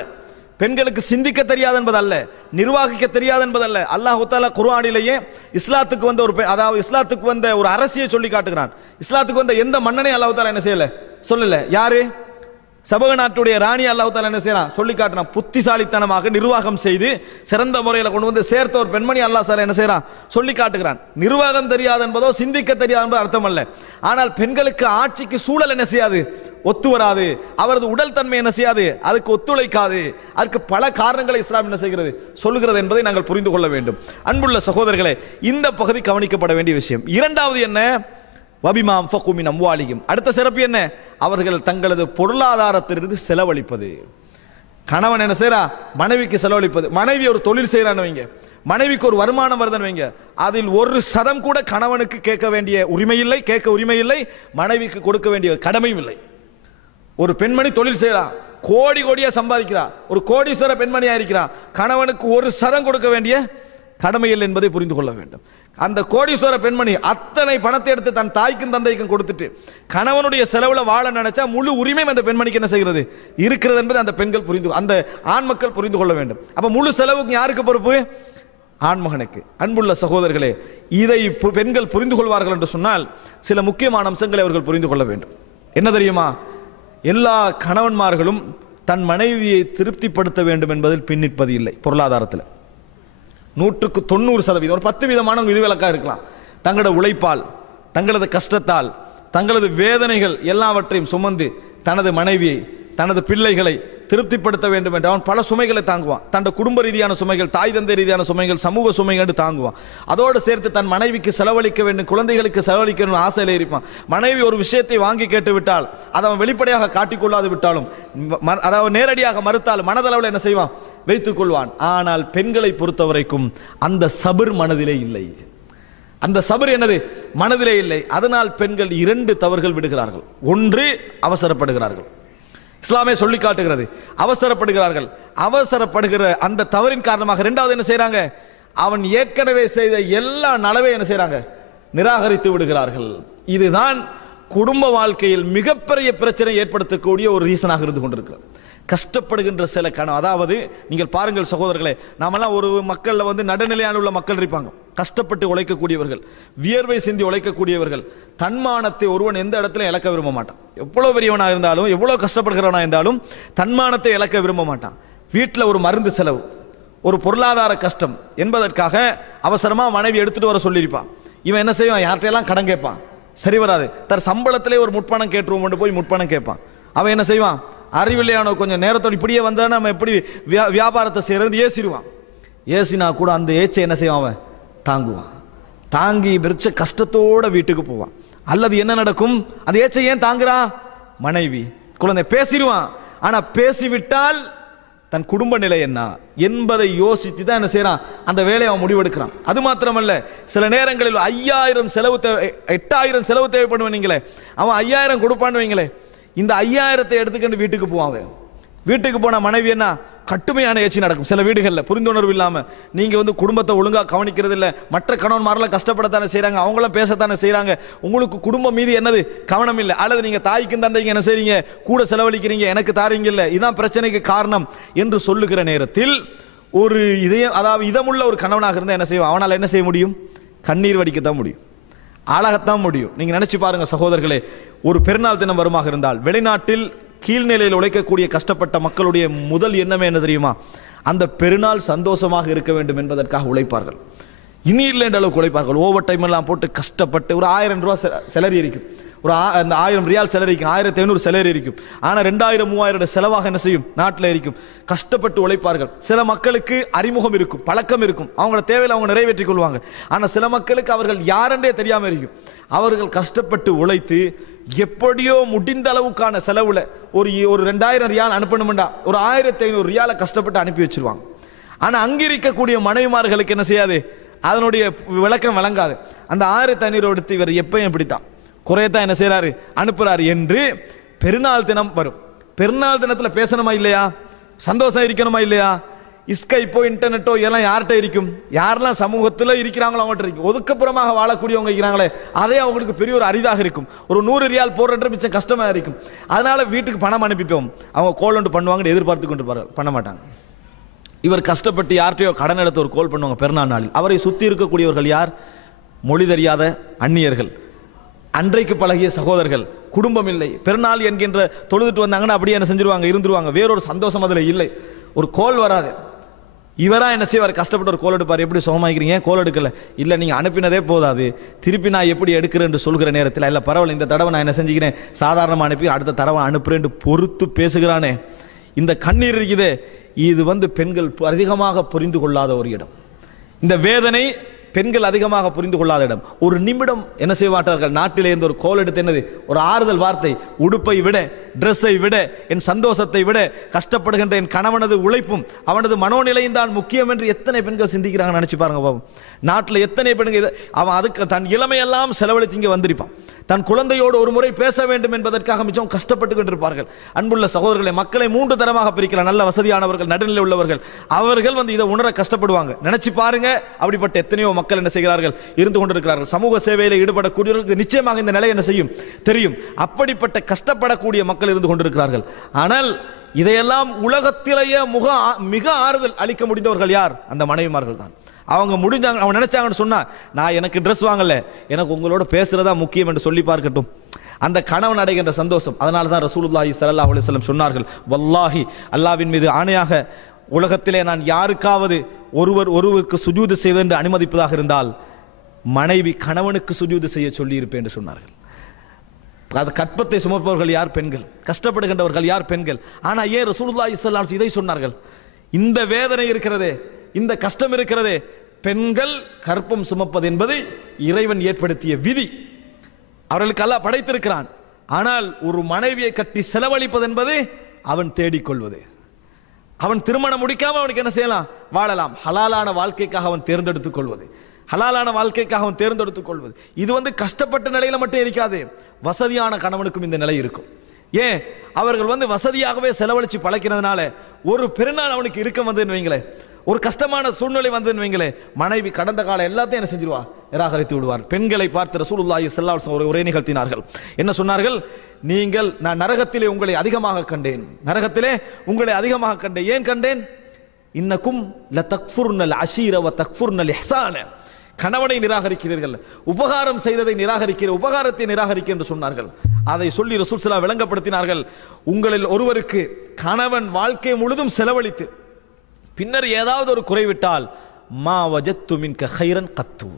பெண்களுக்கு சிந்திக்க தெரியாது என்பதல்ல, நிர்வாகிக்க தெரியாது என்பதல்ல. அல்லாஹ் தஆலா குர்ஆனிலேயே இஸ்லாத்துக்கு வந்த ஒரு அதாவது இஸ்லாத்துக்கு வந்த ஒரு அரசியை சொல்லி காட்டுகிறான். இஸ்லாத்துக்கு வந்த எந்த மன்னனை அல்லாஹ் தஆலா என்ன செய்யல, சொல்லல. யாரு? சபக நாட்டுடைய ராணி அல்லாஹ் தஆலா என்ன செய்யறான், சொல்லி காட்டுறான். புத்திசாலித்தனமாக நிர்வாகம் செய்து சிறந்த முறையில் கொண்டு வந்து சேர்த்த ஒரு பெண்மணி அல்லாஹ் தஆலா என்ன செய்யறான், சொல்லி காட்டுகிறான். நிர்வாகம் தெரியாது என்பதோ சிந்திக்க தெரியாது என்பதோ அர்த்தம் அல்ல. ஆனால் பெண்களுக்கு ஆட்சிக்கு சூழல் என்ன செய்யாது, ஒத்து வராது. அவரது உடல் தன்மை என்ன செய்யாது, அதுக்கு ஒத்துழைக்காது. அதுக்கு பல காரணங்களை இஸ்லாம் என்ன செய்கிறது, சொல்லுகிறது என்பதை நாங்கள் புரிந்து கொள்ள வேண்டும். அன்புள்ள சகோதரர்களே, இந்த பகுதி கவனிக்கப்பட வேண்டிய விஷயம். இரண்டாவது என்ன, வபிமா அன்ஃபகு மின் அம்வாலிஹிம், அடுத்த சிறப்பு என்ன, அவர்கள் தங்களது பொருளாதாரத்திலிருந்து செலவழிப்பது. கணவன் என்ன செய்யறா, மனைவிக்கு செலவழிப்பது. மனைவி ஒரு தொழில் செய்யறான்னு வைங்க, மனைவிக்கு ஒரு வருமானம் வருதுன்னு வைங்க, அதில் 1% கூட கணவனுக்கு கேட்க வேண்டிய உரிமை இல்லை, கேட்க உரிமை இல்லை, மனைவிக்கு கொடுக்க வேண்டிய கடமையும் இல்லை. ஒரு பெண்மணி தொழில் செய்யறா, கோடி கோடியா சம்பாதிக்கிறா, ஒரு கோடீஸ்வர பெண்மணியா இருக்கிறா, கணவனுக்கு 1% கொடுக்க வேண்டிய கடமை இல்லை என்பதை புரிந்து கொள்ள வேண்டும். அந்த கோடீஸ்வர பெண்மணி அத்தனை பணத்தை எடுத்து தன் தாய்க்கும் தந்தைக்கும் கொடுத்துட்டு கணவனுடைய செலவுல வாழ நினைச்சா முழு உரிமையும் அந்த பெண்மணிக்கு என்ன செய்கிறது, இருக்கிறது என்பதை அந்த பெண்கள் அந்த ஆண் மக்கள் புரிந்து கொள்ள வேண்டும். அப்ப முழு செலவுக்கு யாருக்கு பொறுப்பு, ஆண்மகனுக்கு. அன்புள்ள சகோதரர்களே, இதை பெண்கள் புரிந்து கொள்வார்கள் என்று சொன்னால் சில முக்கியமான அம்சங்களை அவர்கள் புரிந்து கொள்ள வேண்டும். என்ன தெரியுமா, எல்லா கணவன்மார்களும் தன் மனைவியை திருப்திப்படுத்த வேண்டும் என்பதில் பின்னிற்பது இல்லை பொருளாதாரத்தில். 190%, ஒரு 10% விதிவிலக்கா இருக்கலாம். தங்களோட உழைப்பால், தங்களது கஷ்டத்தால், தங்களது வேதனைகள் எல்லாவற்றையும் சுமந்து தனது மனைவியை, தனது பிள்ளைகளை திருப்திப்படுத்த வேண்டும் என்று அவன் பல சுமைகளை தாங்குவான். தன் குடும்ப ரீதியான சுமைகள், தாய் தந்தை ரீதியான சுமைகள், சமூக சுமைகள் தாங்குவான். அதோடு சேர்த்து தன் மனைவிக்கு செலவழிக்க வேண்டும், குழந்தைகளுக்கு செலவழிக்க வேண்டும் ஆசையில் இருப்பான். மனைவி ஒரு விஷயத்தை வாங்கி கேட்டு விட்டால் அதை அவன் வெளிப்படையாக காட்டிக்கொள்ளாது விட்டாலும், அதாவது நேரடியாக மறுத்தால் மனதளவில் என்ன செய்வான், வைத்துக் கொள்வான். ஆனால் பெண்களை பொறுத்தவரைக்கும் அந்த சபர் மனதிலே இல்லை. அந்த சபர் என்னது, மனதிலே இல்லை. அதனால் பெண்கள் 2 தவறுகள் விடுகிறார்கள். ஒன்று, அவசரப்படுகிறார்கள். இஸ்லாமே சொல்லி காட்டுகிறது, அவசரப்படுகிறார்கள். அவசரப்படுகிற அந்த தவறின் காரணமாக 2வது என்ன செய்யறாங்க, அவன் ஏற்கனவே செய்த எல்லா நலவை என்ன செய்யறாங்க, நிராகரித்து விடுகிறார்கள். இதுதான் குடும்ப வாழ்க்கையில் மிகப்பெரிய பிரச்சனை ஏற்படுத்தக்கூடிய ஒரு ரீசனாக இருந்து கொண்டிருக்கிறது. கஷ்டப்படுகின்ற சில அதாவது நீங்கள் பாருங்கள் சகோதரர்களே, நாமெல்லாம் ஒரு மக்கள்ல நடுநிலையான உள்ள மக்கள் இருப்பாங்க. கஷ்டப்பட்டு உழைக்கக்கூடியவர்கள், வியர்வை சிந்தி உழைக்கக்கூடியவர்கள். தன்மானத்தை ஒருவன் எந்த இடத்துல இழக்க விரும்ப மாட்டான். எவ்வளவு பெரியவனா இருந்தாலும், எவ்வளவு கஷ்டப்படுகிறவனா இருந்தாலும் தன்மானத்தை இழக்க விரும்ப மாட்டான். வீட்டில் ஒரு மருந்து செலவு, ஒரு பொருளாதார கஷ்டம் என்பதற்காக அவசரமா மனைவி எடுத்துட்டு வர சொல்லியிருப்பான். இவன் என்ன செய்வான், யார்கிட்டையெல்லாம் கடன் கேட்பான். சரி வராது, தன் சம்பளத்திலே ஒரு முற்பணம் கேட்டுருவோம் போய் முற்பணம் கேட்பான். அவன் என்ன செய்வான், அறிவில்லையான கொஞ்சம் நேரத்தோடு இப்படியே வந்தா நம்ம எப்படி வியாபாரத்தை செய்யறது ஏசிடுவான். ஏசினா கூட அந்த ஏச்சை என்ன செய்வான், அவன் தாங்குவான். தாங்கி விரிச்ச கஷ்டத்தோட வீட்டுக்கு போவான். அல்லது என்ன நடக்கும், அந்த ஏச்சை ஏன் தாங்குறான், மனைவி குழந்தை பேசிடுவான். ஆனா பேசிவிட்டால் தன் குடும்ப நிலை என்ன என்பதை யோசித்து தான் என்ன செய்யறான், அந்த வேலையை அவன் முடிவெடுக்கிறான். அது மாத்திரமல்ல, சில நேரங்களில் 5000 செலவு 8000 செலவு தேவைப்படுவீங்களே, அவன் 5000 கொடுப்பான்னு வைங்களே, இந்த 5000 எடுத்துக்கிட்டு வீட்டுக்கு போவான். வீட்டுக்கு போன மனைவி என்ன, கட்டுமையான ஏச்சி நடக்கும். சில வீடுகளில் புரிந்துணர்வு இல்லாமல் நீங்கள் குடும்பத்தை ஒழுங்காக கவனிக்கிறது இல்லை, மற்ற கணவன்மாரெல்லாம் கஷ்டப்படத்தானே செய்கிறாங்க, அவங்களாம் பேசத்தானே செய்கிறாங்க, உங்களுக்கு குடும்பம் மீது என்னது கவனம் இல்லை. அல்லது நீங்கள் தாய்க்கும் தந்தைக்கு என்ன செய்றீங்க, கூட செலவழிக்கிறீங்க, எனக்கு தாரீங்க இல்லை, இதுதான் பிரச்சனைக்கு காரணம் என்று சொல்லுகிற நேரத்தில் ஒரு இதயம், அதாவது இதமுள்ள ஒரு கணவனாக இருந்தால் என்ன செய்வோம், அவனால் என்ன செய்ய முடியும், கண்ணீர் வடிக்கத்தான் முடியும், அழகத்தான் முடியும். நீங்கள் நினச்சி பாருங்கள் சகோதரர்களே, ஒரு பெருநாள் தினம் வருமாக இருந்தால் வெளிநாட்டில் கீழ்நிலையில் உழைக்கக்கூடிய கஷ்டப்பட்ட மக்களுடைய முதல் எண்ணமே என்ன தெரியுமா, அந்த பெருநாள் சந்தோஷமாக இருக்க வேண்டும் என்பதற்காக உழைப்பார்கள். இனி இல்லை என்ற அளவுக்கு உழைப்பார்கள். ஓவர் டைம் எல்லாம் போட்டு கஷ்டப்பட்டு ஒரு 1000 ரூபா செலரி இருக்கும், ஒரு அந்த 1000 ரியால் செலரி இருக்கும், 1500 செலரி இருக்கும். ஆனால் 2000 3000 செலவாக என்ன செய்யும், நாட்டில் இருக்கும். கஷ்டப்பட்டு உழைப்பார்கள். சில மக்களுக்கு அறிமுகம் இருக்கும், பழக்கம் இருக்கும், அவங்களோட தேவையில் அவங்க நிறைவேற்றிக் கொள்வாங்க. ஆனால் சில மக்களுக்கு அவர்கள் யாரென்றே தெரியாமல் இருக்கும். அவர்கள் கஷ்டப்பட்டு உழைத்து எப்படியோ முடிந்த அளவுக்கான செலவுல ஒரு 2000 ரியால் அனுப்பணும்டா ஒரு 1500 ரியாலை கஷ்டப்பட்டு அனுப்பி வச்சிருவாங்க. ஆனா அங்கிருக்கக்கூடிய மனைவிமார்களுக்கு என்ன செய்யாது, அதனுடைய விளக்கம் வழங்காது. அந்த 1500 எடுத்து இவர் எப்பயும் இப்படித்தான் குறையத்தான் என்ன செய்யறாரு, அனுப்புறாரு என்று பெருநாள் தினம் வரும். பெருநாள் தினத்தில் பேசணுமா இல்லையா, சந்தோஷம் இருக்கணுமா இல்லையா, ஸ்கைப்போ இன்டர்நெட்டோ இதெல்லாம் யார்கிட்ட இருக்கும், யாரெல்லாம் சமூகத்தில் இருக்கிறாங்களோ அவங்கள்ட்ட இருக்கும். ஒதுக்கப்புறமாக வாழக்கூடியவங்க இருக்கிறாங்களே, அதே அவங்களுக்கு பெரிய ஒரு அரிதாக இருக்கும். ஒரு 100 ரியால் போடுற மிச்சம் கஷ்டமாக இருக்கும். அதனால வீட்டுக்கு பணம் அனுப்பிப்போம், அவங்க கோல் ஒன்று பண்ணுவாங்கன்னு எதிர்பார்த்து கொண்டு பண்ண மாட்டாங்க. இவர் கஷ்டப்பட்டு யார்கிட்டையோ கடன் எடுத்து ஒரு கோல் பண்ணுவாங்க பெருநாள் நாளில். அவரை சுற்றி இருக்கக்கூடியவர்கள் யார், மொழி தெரியாத அந்நியர்கள், அன்றைக்கு பழகிய சகோதரர்கள், குடும்பம் இல்லை. பெருநாள் என்கின்ற தொழுதுட்டு வந்தாங்கன்னா அப்படியே என்ன செஞ்சிருவாங்க, இருந்துருவாங்க. வேறொரு சந்தோஷம் அதில் இல்லை. ஒரு கோல் வராது. இவரா என்ன செய்வார், கஷ்டப்பட்டு ஒரு கோல் எடுப்பார். எப்படி சுகமாக்கிறீங்க, கோல் எடுக்கல, இல்லை நீங்கள் அனுப்பினதே போதாது, திருப்பி நான் எப்படி எடுக்கிறேன் சொல்கிற நேரத்தில், இல்லை பரவாயில்ல இந்த தடவை நான் என்ன செஞ்சுக்கிறேன், சாதாரணமாக அனுப்பி அடுத்த தடவை அனுப்புறேன் பொறுத்து பேசுகிறானே, இந்த கண்ணீர் இருக்குதே, இது பெண்கள் அதிகமாக புரிந்து கொள்ளாத ஒரு இடம். இந்த வேதனை பெண்கள் அதிகமாக புரிந்து கொள்ளாத இடம். ஒரு நிமிடம் என்ன செய்வார்கள், நாட்டிலே இருந்து ஒரு கோல் எடுத்து என்னது, ஒரு ஆறுதல் வார்த்தை, உடுப்பை விட, ட்ரெஸ்ஸை விட, என் சந்தோஷத்தை விட, கஷ்டப்படுகின்ற என் கணவனது உழைப்பும் அவனது மனோநிலையும் தான் முக்கியம் என்று எத்தனை பெண்கள் சிந்திக்கிறாங்க நினைச்சு பாருங்க பாவம். நாட்டில் எத்தனை பெண்கள் அவன் அதுக்கு தன் இளமையெல்லாம் செலவழித்து இங்கே வந்திருப்பான். தன் குழந்தையோடு ஒரு முறை பேச வேண்டும் என்பதற்காக மிச்சம் கஷ்டப்பட்டு கொண்டிருப்பார்கள். அன்புள்ள சகோதரர்களை, மக்களை 3 தரமாக பிரிக்கலாம். நல்ல வசதியானவர்கள், நடுநிலை உள்ளவர்கள், அவர்கள் இதை உணர கஷ்டப்படுவாங்க. நினைச்சு பாருங்க, அப்படிப்பட்ட எத்தனையோ மக்கள் என்ன செய்கிறார்கள், இருந்து கொண்டிருக்கிறார்கள். சமூக சேவையில் ஈடுபடக்கூடியவர்களுக்கு நிச்சயமாக இந்த நிலை என்ன செய்யும் தெரியும். அப்படிப்பட்ட கஷ்டப்படக்கூடிய மக்கள் இருந்து கொண்டிருக்கிறார்கள். ஆனால் இதையெல்லாம் உலகத்திலேயே மிக ஆறுதல் அளிக்க முடிந்தவர்கள் யார், அந்த மனைவிமார்கள் தான். அவங்க முடிஞ்சாங்க, அவங்க நினைச்சாங்கன்னு சொன்னா, நான் எனக்கு ட்ரெஸ் வாங்கல, எனக்கு உங்களோட பேசுறதா முக்கியம் என்று சொல்லி பார்க்கட்டும். அந்த கணவன் அடைகின்ற சந்தோஷம். அதனால தான் ரசூலுல்லாஹி ஸல்லல்லாஹு அலைஹி வஸல்லம் சொன்னார்கள், வல்லாஹி அல்லாஹ்வின் மீது ஆணையாக, உலகத்திலே நான் யாருக்காவது ஒருவருக்கு சுஜூது செய்வது என்று அனுமதிப்பதாக இருந்தால் மனைவி கணவனுக்கு சுஜூது செய்ய சொல்லி இருப்பேன் என்று சொன்னார்கள். அது கற்பத்தை சுமப்பவர்கள் யார்? பெண்கள். கஷ்டப்படுகின்றவர்கள் யார்? பெண்கள். ஆனால் ஏன் ரசூலுல்லாஹி ஸல்லல்லாஹு அலைஹி வஸல்லம் இதை சொன்னார்கள்? இந்த வேதனை இருக்கிறதே, இந்த கஷ்டம் இருக்கிறதே, பெண்கள் கற்பம் சுமப்பது என்பது இறைவன் ஏற்படுத்திய விதி. அவர்களுக்கு அல்லாஹ் படைத்திருக்கிறான். ஆனால் ஒரு மனைவியை கட்டி செலவழிப்பது என்பது அவன் தேடிக்கொள்வது. அவன் திருமணம் முடிக்காமல் அவனுக்கு என்ன செய்யலாம்? வாழலாம். ஹலாலான வாழ்க்கைக்காக அவன் தேர்ந்தெடுத்துக் கொள்வது, ஹலாலான வாழ்க்கைக்காக அவன் தேர்ந்தெடுத்துக் கொள்வது. இது கஷ்டப்பட்ட நிலையில மட்டும் இருக்காது, வசதியான கணவனுக்கும் இந்த நிலை இருக்கும். ஏன்? அவர்கள் வசதியாகவே செலவழிச்சு பழக்கிறதுனால ஒரு பெருநாள் அவனுக்கு இருக்க வந்ததுன்னு வைங்களேன், ஒரு கஷ்டமான சூழ்நிலை வந்ததுன்னு வைங்களேன், மனைவி கடந்த காலம் எல்லாத்தையும் என்ன செஞ்சிருவா? நிராகரித்து விடுவார். பெண்களை பார்த்து ரசூலுல்லாஹி ஸல்லல்லாஹு அலைஹி வஸல்லம் உரை நிகழ்த்தினார்கள். என்ன சொன்னார்கள்? நீங்கள், நான் நரகத்திலே உங்களை அதிகமாக கண்டேன், நரகத்திலே உங்களை அதிகமாக கண்டேன். ஏன் கண்டேன்? இன்னக்கும் லதக்ஃபுர்னல் அஷீர வ தக்ஃபுர்னல் இஹ்சான, கணவனை நிராகரிக்கிறீர்கள், உபகாரம் செய்ததை உபகாரத்தை நிராகரிக்க என்று சொன்னார்கள். அதை சொல்லி ரசூல் ஸல்லல்லாஹு அலைஹி வஸல்லம் விளங்கப்படுத்தினார்கள், உங்களில் ஒருவருக்கு கணவன் வாழ்க்கை முழுதும் செலவழித்து பின்னர் ஏதாவது ஒரு குறைவிட்டால் மா வஜத்து மின்க கைரன் கத்து,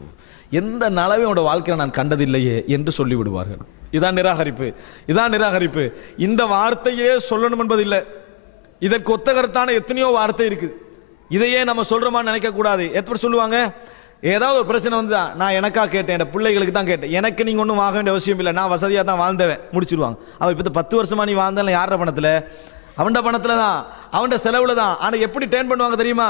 எந்த நலவையோட வாழ்க்கையை நான் கண்டதில்லையே என்று சொல்லிவிடுவார்கள். இதான் நிராகரிப்பு, இதான் நிராகரிப்பு. இந்த வார்த்தையே சொல்லணும் என்பதில்லை, இதற்கு ஒத்த கருத்தான எத்தனையோ வார்த்தை இருக்கு. இதையே நம்ம சொல்றோமான்னு நினைக்க கூடாது. எப்படி சொல்லுவாங்க? ஏதாவது ஒரு பிரச்சனை வந்தா, நான் எனக்கா கேட்டேன், என் பிள்ளைகளுக்கு தான் கேட்டேன், எனக்கு நீங்க ஒன்றும் வாங்க வேண்டிய அவசியம் இல்லை, நான் வசதியாக தான் வாழ்ந்தவன், முடிச்சிருவாங்க. அவன் இப்போ 10 வருஷமா நீ வாழ்ந்தால யார பணத்தில்? அவன்ட பணத்தில் தான், அவன்ட செலவுல தான். ஆனால் எப்படி டேர்ன் பண்ணுவாங்க தெரியுமா?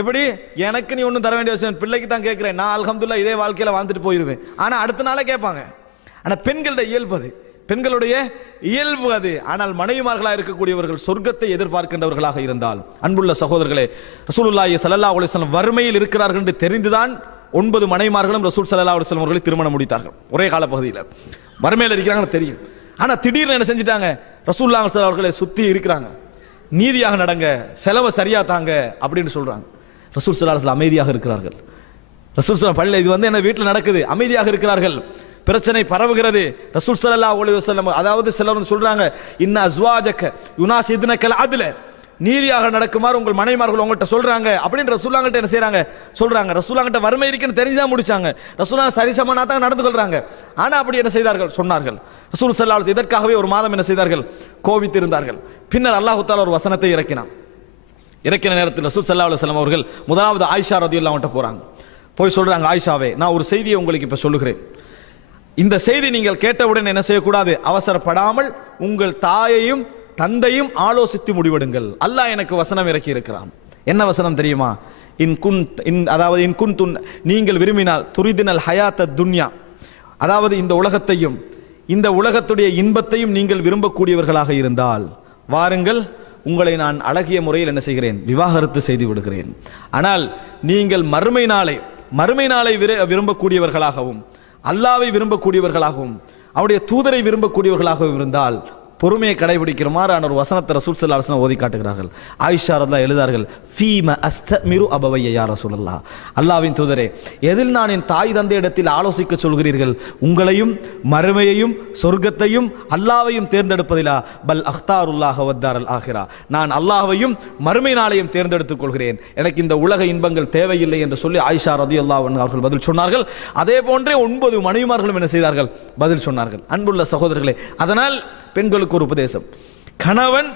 எப்படி? எனக்கு நீ ஒன்றும் தர வேண்டிய அவசியம், பிள்ளைக்கு தான் கேட்குறேன், நான் அல்ஹம்துலில்லாஹ் இதே வாழ்க்கையில் வாழ்ந்துட்டு போயிடுவேன். ஆனால் அடுத்த நாளே கேட்பாங்க. ஆனால் பெண்களுடைய இயல்பு அது, பெண்களுடைய இயல்பு அது. ஆனால் மனைவிமார்களாக இருக்கக்கூடியவர்கள் சொர்க்கத்தை எதிர்பார்க்கின்றவர்களாக இருந்தால், அன்புள்ள சகோதரர்களே, ரசூலுல்லாஹி ஸல்லல்லாஹு அலைஹி வஸல்லம் வறுமையில் இருக்கிறார்கள் என்று தெரிந்துதான் 9 மனைவிமார்களும் ரசூல் ஸல்லல்லாஹு அலைஹி வஸல்லம் அவர்களை திருமணம் முடித்தார்கள். ஒரே காலப்பகுதியில் வறுமையில் இருக்கிறாங்கன்னு தெரியும். ஆனால் திடீர்னு என்ன செஞ்சிட்டாங்க? ரசூலுல்லாஹி ஸல்லல்லாஹு அலைஹி வஸல்லம் அவர்களை சுற்றி இருக்கிறாங்க, நீதியாக நடங்க, செலவை சரியா தாங்க அப்படின்னு சொல்றாங்க. ரசூல் ஸல்லல்லாஹு அலைஹி வஸல்லம் அமைதியாக இருக்கிறார்கள். ரசூல் ஸல்லல்லாஹு அலைஹி வஸல்லம் இது என்ன வீட்டில் நடக்குது, அமைதியாக இருக்கிறார்கள். பிரச்சனை பரவுகிறது. ரசூல் ஸல்லல்லாஹு அலைஹி வஸல்லம், அதாவது சிலர் சொல்றாங்க, இன்ன அஸ்வாஜக யுனாஷிதுனகல் அத்ல, நீதியாக நடக்குமாறு உங்கள் மனைவிமார்கள் உங்கள்கிட்ட சொல்றாங்க அப்படின்னு ரசூலுல்லாஹ்கிட்ட என்ன செய்றாங்க? சொல்றாங்க. ரசூலுல்லாஹ்கிட்ட வறுமை இருக்குன்னு தெரிஞ்சுதான் முடிச்சாங்க. ரசூலுல்லாஹ் சரிசமனா தான் நடந்து கொள்றாங்க. ஆனா அப்படி என்ன செய்தார்கள்? சொன்னார்கள். ரசூல் ஸல்லல்லாஹு அலைஹி வஸல்லம் இதற்காகவே ஒரு மாதம் என்ன செய்தார்கள்? கோபித்திருந்தார்கள். பின்னர் அல்லாஹ் தஆலா ஒரு வசனத்தை இறக்கினான். இறக்கின நேரத்தில் ரசூல் ஸல்லல்லாஹு அலைஹி வஸல்லம் அவர்கள் முதலாவது ஆயிஷா ரலியல்லாஹு அன்ஹா போறாங்க. போய் சொல்றாங்க, ஆயிஷாவே, நான் ஒரு செய்தியை உங்களுக்கு இப்ப சொல்லுகிறேன். இந்த செய்தி நீங்கள் கேட்டவுடன் என்ன செய்யக்கூடாது? அவசரப்படாமல் உங்கள் தாயையும் தந்தையும் ஆலோசித்து முடிவெடுங்கள். அல்லாஹ் எனக்கு வசனம் இறக்கி இருக்கிறான். என்ன வசனம் தெரியுமா? அதாவது நீங்கள் விரும்பினால் துரிதினல் ஹயாத்த துன்யா, அதாவது இந்த உலகத்தையும் இந்த உலகத்துடைய இன்பத்தையும் நீங்கள் விரும்பக்கூடியவர்களாக இருந்தால் வாருங்கள், உங்களை நான் அழகிய முறையில் என்ன செய்கிறேன்? விவாகரத்து செய்து விடுகிறேன். ஆனால் நீங்கள் மறுமை நாளை விரும்பக்கூடியவர்களாகவும் அல்லாவை விரும்பக்கூடியவர்களாகவும் அவருடைய தூதரை விரும்பக்கூடியவர்களாகவும் இருந்தால் பொறுமையை கடைபிடிக்கிறமாறு ஒரு வசனத்தை ரசூல் ஸல்லல்லாஹு அலைஹி வஸல்லம் ஓதி காட்டுகிறார்கள். ஆயிஷா ரலியல்லாஹு எழுதார்கள், ஃபீம அஸ்தமிரு அபவைய யா ரசூலல்லாஹ், அல்லாஹ்வின் தூதரே, எதில் நான் என் தாய் தந்தை இடத்தில் ஆலோசிக்க சொல்கிறீர்கள்? உங்களையும் மறுமையையும் சொர்க்கத்தையும் அல்லாஹ்வையும் தேர்ந்தெடுப்பதிலா? பல் அக்தாருல்லாஹ வத்தாரல் ஆஹிரா, நான் அல்லாஹ்வையும் மறுமை நாளையும் தேர்ந்தெடுத்துக் கொள்கிறேன், எனக்கு இந்த உலக இன்பங்கள் தேவையில்லை என்று சொல்லி ஆயிஷா ரலியல்லாஹு அன்ஹா அவர்கள் பதில் சொன்னார்கள். அதே போன்றே 9 மனைவிமார்களும் என்ன செய்தார்கள்? பதில் சொன்னார்கள். அன்புள்ள சகோதரர்களே, அதனால் பெண்களுக்கு ஒரு உபதேசம், கணவன்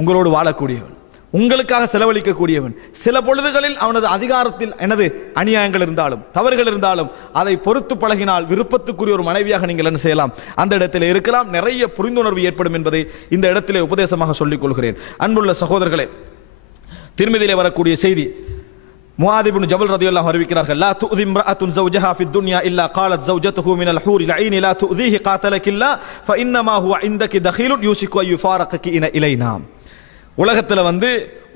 உங்களோடு வாழக்கூடியவன், உங்களுக்காக செலவழிக்கக்கூடியவன். சில பொழுதுகளில் அவனது அதிகாரத்தில் எனது அநியாயங்கள் இருந்தாலும் தவறுகள் இருந்தாலும் அதை பொறுத்து பழகினால் விருப்பத்துக்குரிய ஒரு மனைவியாக நீங்கள் என்ன செய்யலாம்? அந்த இடத்தில் இருக்கலாம். நிறைய புரிந்துணர்வு ஏற்படும் என்பதை இந்த இடத்திலே உபதேசமாக சொல்லிக் கொள்கிறேன். அன்புள்ள சகோதரர்களே, திர்மிதியிலே வரக்கூடிய செய்தி, முஆத் இப்னு ஜபல் ரலியல்லாஹு அறிவிக்கிறார்கள், லா துஉதி இம்ரஅத்துன் ஸௌஜஹா ஃபித் துன்யா இல்லா قالت زوجته من الحور العين لا تؤذيه قاتلك الله فانما هو عندك دخيل يوشك ان يفارقك الينا. உலகத்தில்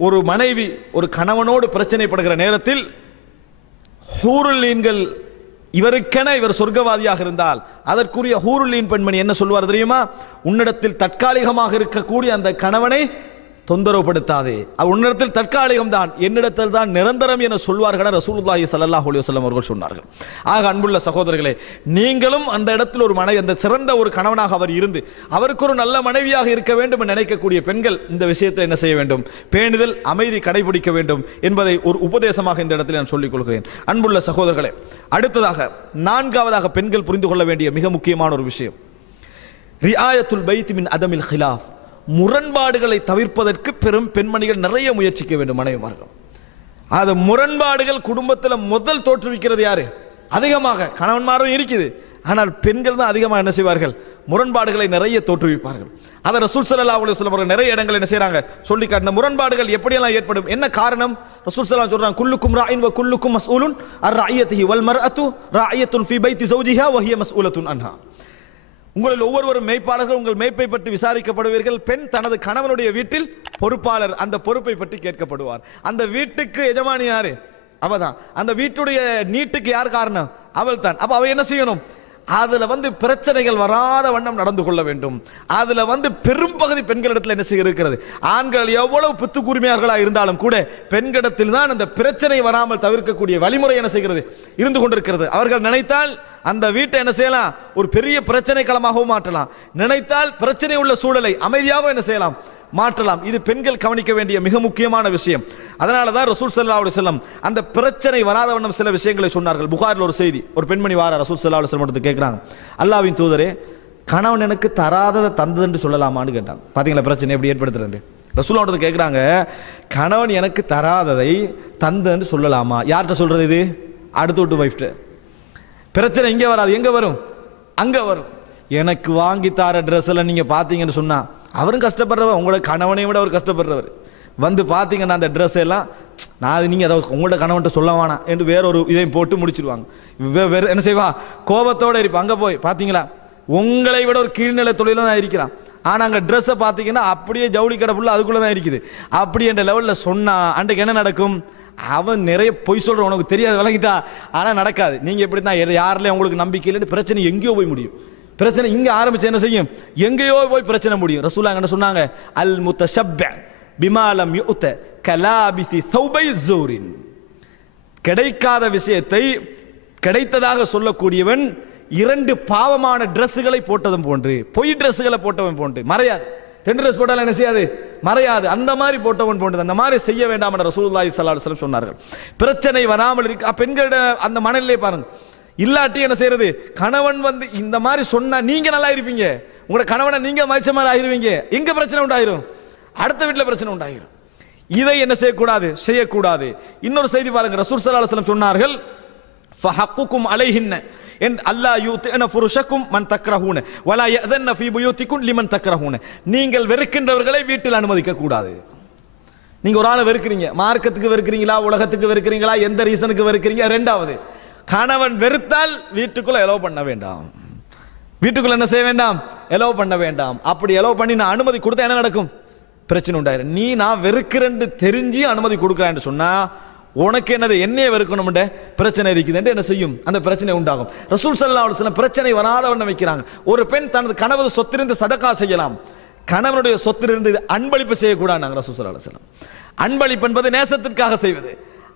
ஒரு மனைவி ஒரு கணவனோடு பிரச்சனைப்படுகிற நேரத்தில் ஹூருல்லீன்கள், இவர் சொர்க்கவாதியாக இருந்தால் அதற்குரிய ஹூருல்லீன் பெண்மணி என்ன சொல்வார் தெரியுமா? உன்னிடத்தில் தற்காலிகமாக இருக்கக்கூடிய அந்த கணவனை தொந்தரவுப்படுத்தாதே, உன்னிடத்தில் தற்காலிகம் தான், என்னிடத்தில் தான் நிரந்தரம் என சொல்வார்கள் ரசூலுல்லாஹி ஸல்லல்லாஹு அலைஹி வஸல்லம் அவர்கள் சொன்னார்கள். ஆக அன்புள்ள சகோதரர்களே, நீங்களும் அந்த இடத்தில் ஒரு மனைவி, அந்த சிறந்த ஒரு கணவனாக அவர் இருந்து அவருக்கு ஒரு நல்ல மனைவியாக இருக்க வேண்டும் என்று நினைக்கக்கூடிய பெண்கள் இந்த விஷயத்தை என்ன செய்ய வேண்டும்? பேணுதல், அமைதி கடைபிடிக்க வேண்டும் என்பதை ஒரு உபதேசமாக இந்த இடத்தில் நான் சொல்லிக் கொள்கிறேன். அன்புள்ள சகோதரர்களே, அடுத்ததாக 4வது பெண்கள் புரிந்து கொள்ள வேண்டிய மிக முக்கியமான ஒரு விஷயம், ரிஆயத்துல் பைத் மின் அதமில் ஹிலாஃப், முரண்பாடுகளை தவிர்ப்பதற்கு பெரும் பெண்மணிகள் நிறைய முயற்சிக்க வேண்டும். மனைவிமார்கள் அது முரண்பாடுகள் குடும்பத்தில் முதல் தோற்றுவிக்கிறது யாரு? அதிகமாக கணவன்மாரும் இருக்குது, ஆனால் பெண்கள் தான் அதிகமாக என்ன செய்வார்கள்? முரண்பாடுகளை நிறைய தோற்றுவிப்பார்கள். அதை ரசூல் ஸல்லல்லாஹு அலைஹி வஸல்லம் அவர்கள் நிறைய இடங்கள் என்ன செய்றாங்க சொல்லி காட்டின. முரண்பாடுகள் எப்படியெல்லாம் ஏற்படும், என்ன காரணம்? ரசூல் ஸல்லல்லாஹு சொல்றாங்க, குல்லுக்கும் ராயின் வ குல்லுக்கும் மஸ்ஊலுன் அன் ரஅய்யத்திஹி வல் மர்அத்து ராயியத்துன் ஃபீ பைத்தி ஸௌஜிஹா வ ஹிய மஸ்ஊலத்துன் அன்ஹா. உங்களில் ஒவ்வொருவரும் மேய்ப்பாளர்கள், உங்கள் மேய்ப்பை பற்றி விசாரிக்கப்படுவீர்கள். பெண் தனது கணவனுடைய வீட்டில் பொறுப்பாளர், அந்த பொறுப்பை பற்றி கேட்கப்படுவார். அந்த வீட்டுக்கு எஜமானி யாரு? அவதான். அந்த வீட்டுடைய நீட்டுக்கு யார் காரணம்? அவள் தான். அப்ப அவ என்ன செய்யணும்? அதுல பிரச்சனைகள் வராத வண்ணம் நடந்து கொள்ள வேண்டும். அதுல பெரும்பகுதி பெண்களிடத்தில் என்ன செய்ய இருக்கிறது? ஆண்கள் எவ்வளவு புத்து கூர்மையார்களாக இருந்தாலும் கூட பெண்களிடத்தில் தான் அந்த பிரச்சனை வராமல் தவிர்க்கக்கூடிய வழிமுறை என்ன செய்கிறது? இருந்து கொண்டிருக்கிறது. அவர்கள் நினைத்தால் அந்த வீட்டை என்ன செய்யலாம்? ஒரு பெரிய பிரச்சனை களமாகவும் மாற்றலாம். நினைத்தால் பிரச்சனை உள்ள சூழலை அமைதியாக என்ன செய்யலாம்? மாற்றலாம். இது பெண்கள் கவனிக்க வேண்டிய மிக முக்கியமான விஷயம். அதனால தான் ரசூல் ஸல்லல்லாஹு அலைஹி வஸல்லம் அந்த பிரச்சனை வராத வண்ணம் சில விஷயங்களை சொன்னார்கள். புகாரில் ஒரு செய்தி, ஒரு பெண்மணி வாரா ரசூல் ஸல்லல்லாஹு அலைஹி வஸல்லம் கேட்குறாங்க, அல்லாஹ்வின் தூதரே, கணவன் எனக்கு தராததை தந்ததுன்னு சொல்லலாமான்னு கேட்டாங்க. பார்த்தீங்களா பிரச்சனை எப்படி ஏற்படுத்துறது? ரசூல் அவர்கிட்ட கேட்குறாங்க, கணவன் எனக்கு தராததை தந்ததுன்னு சொல்லலாமா? யார்கிட்ட சொல்றது இது? அடுத்து விட்டு வைஃப்ட்டு. பிரச்சனை இங்கே வராது, எங்கே வரும்? அங்கே வரும். எனக்கு வாங்கி தார ட்ரெஸ்ஸில் நீங்கள் பார்த்தீங்கன்னு சொன்னால் அவரும் கஷ்டப்படுறவர், உங்களோட கணவனை விட அவர் கஷ்டப்படுறவர். பார்த்தீங்கன்னா அந்த ட்ரெஸ் எல்லாம் நான் நீங்கள் அதை உங்களோட கணவன்ட்ட சொல்ல வேணாம் என்று வேறொரு இதையும் போட்டு முடிச்சிருவாங்க. வேறு என்ன செய்வா? கோபத்தோடு இருப்பா. அங்கே போய் பார்த்தீங்களா, உங்களை விட ஒரு கீழ்நிலை தொழில தான் இருக்கிறான், ஆனால் அங்கே ட்ரெஸ்ஸை பார்த்தீங்கன்னா அப்படியே ஜவுளி கடை ஃபுல்லாக அதுக்குள்ளே தான் இருக்குது. அப்படி என்ற லெவலில் சொன்னால் அன்றைக்கு என்ன நடக்கும்? அவன் நிறைய பொய் சொல்கிற, உனக்கு தெரியாது, விளங்கிட்டா, ஆனால் நடக்காது. நீங்கள் எப்படி தான் யாரில் உங்களுக்கு நம்பிக்கை இல்லைன்னு பிரச்சனை எங்கேயோ போய் முடியும். பிரச்சனை இங்கே ஆரம்பிச்சு என்ன செய்யும்? எங்கேயோ போய் பிரச்சனை முடியும். ரசூலுல்லாஹ் என்ன சொன்னாங்க? அல் முத்தஷப்ப பிமா லம் யுத கலாபிசி ஸௌபை ஸூரின். கிடைக்காத விஷயத்தை கிடைத்ததாக சொல்லக்கூடியவன் 2 பாவமான ட்ரெஸ்ஸுகளை போட்டதும் போன்று, பொய் ட்ரெஸ்ஸுகளை போட்டவன் போன்று. மறையாது, 2 ட்ரெஸ் போட்டாலும் என்ன செய்யாது? மறையாது. அந்த மாதிரி போட்டவன் போன்றது. அந்த மாதிரி செய்ய வேண்டாம் என்ற ரசூலுல்லாஹி ஸல்லல்லாஹு அலைஹி வஸல்லம் சொன்னார்கள். பிரச்சனை வராமல் இருக்க பெண்களோட அந்த மனநிலை பாருங்க. இல்லாட்டி என்ன செய்யறது? கணவன் இந்த மாதிரி சொன்னா நீங்க நல்லா இருப்பீங்க, உங்களோட கணவனை நீங்க மதிச்ச மாதிரி ஆயிருவீங்க. எங்க பிரச்சனை உண்டாயிரும்? அடுத்த வீட்டில் பிரச்சனை உண்டாயிரும். இதை என்ன செய்யக்கூடாது? செய்யக்கூடாது. இன்னொரு செய்தி பாருங்க, ரசூல் ஸல்லல்லாஹு அலைஹி வஸல்லம் சொன்னார்கள், ஃபஹக்குக்கும் அலைஹின்ன என் அல்லா யூத்தின ஃபுருஷக்கும் மன் தக்ரஹூன வலா யஅதன்ன ஃபீ புயூத்திக்கும் லிமன் தக்ரஹூன. நீங்கள் வெறுக்கின்றவர்களை வீட்டில் அனுமதிக்க கூடாது. நீங்க ஒரு ஆளை வெறுக்கிறீங்க, மார்க்கத்துக்கு வெறுக்கிறீங்களா, உலகத்துக்கு வெறுக்கிறீங்களா, எந்த ரீசனுக்கு வெறுக்கிறீங்க? 2வது, கணவன் வெறுத்தால் வீட்டுக்குள்ள எலோவ் பண்ண வேண்டாம். வீட்டுக்குள்ள என்ன செய்ய வேண்டாம்? எலோவ் பண்ண வேண்டாம். அப்படி எலோவ் பண்ணி நான் அனுமதி கொடுத்தா என்ன நடக்கும்? பிரச்சனை உண்டாயிரும். நீ நான் வெறுக்கிறேன்னு தெரிஞ்சு அனுமதி கொடுக்குறேன்னு சொன்னா உனக்கு என்னது? என்னையே வெறுக்கணும் பிரச்சனை இருக்குது என்ன செய்யும்? அந்த பிரச்சனை உண்டாகும். ரசூல் ஸல்லல்லாஹு அலைஹி வஸல்லம் பிரச்சனை வராத வண்ணம் வைக்கிறாங்க. ஒரு பெண் தனது கணவர் சொத்திலிருந்து சதகா செய்யலாம், கணவனுடைய சொத்திலிருந்து அன்பளிப்பு செய்யக்கூடாது. ரசூல் ஸல்லல்லாஹு அலைஹி வஸல்லம் அன்பளிப்பு என்பது நேசத்திற்காக செய்வது,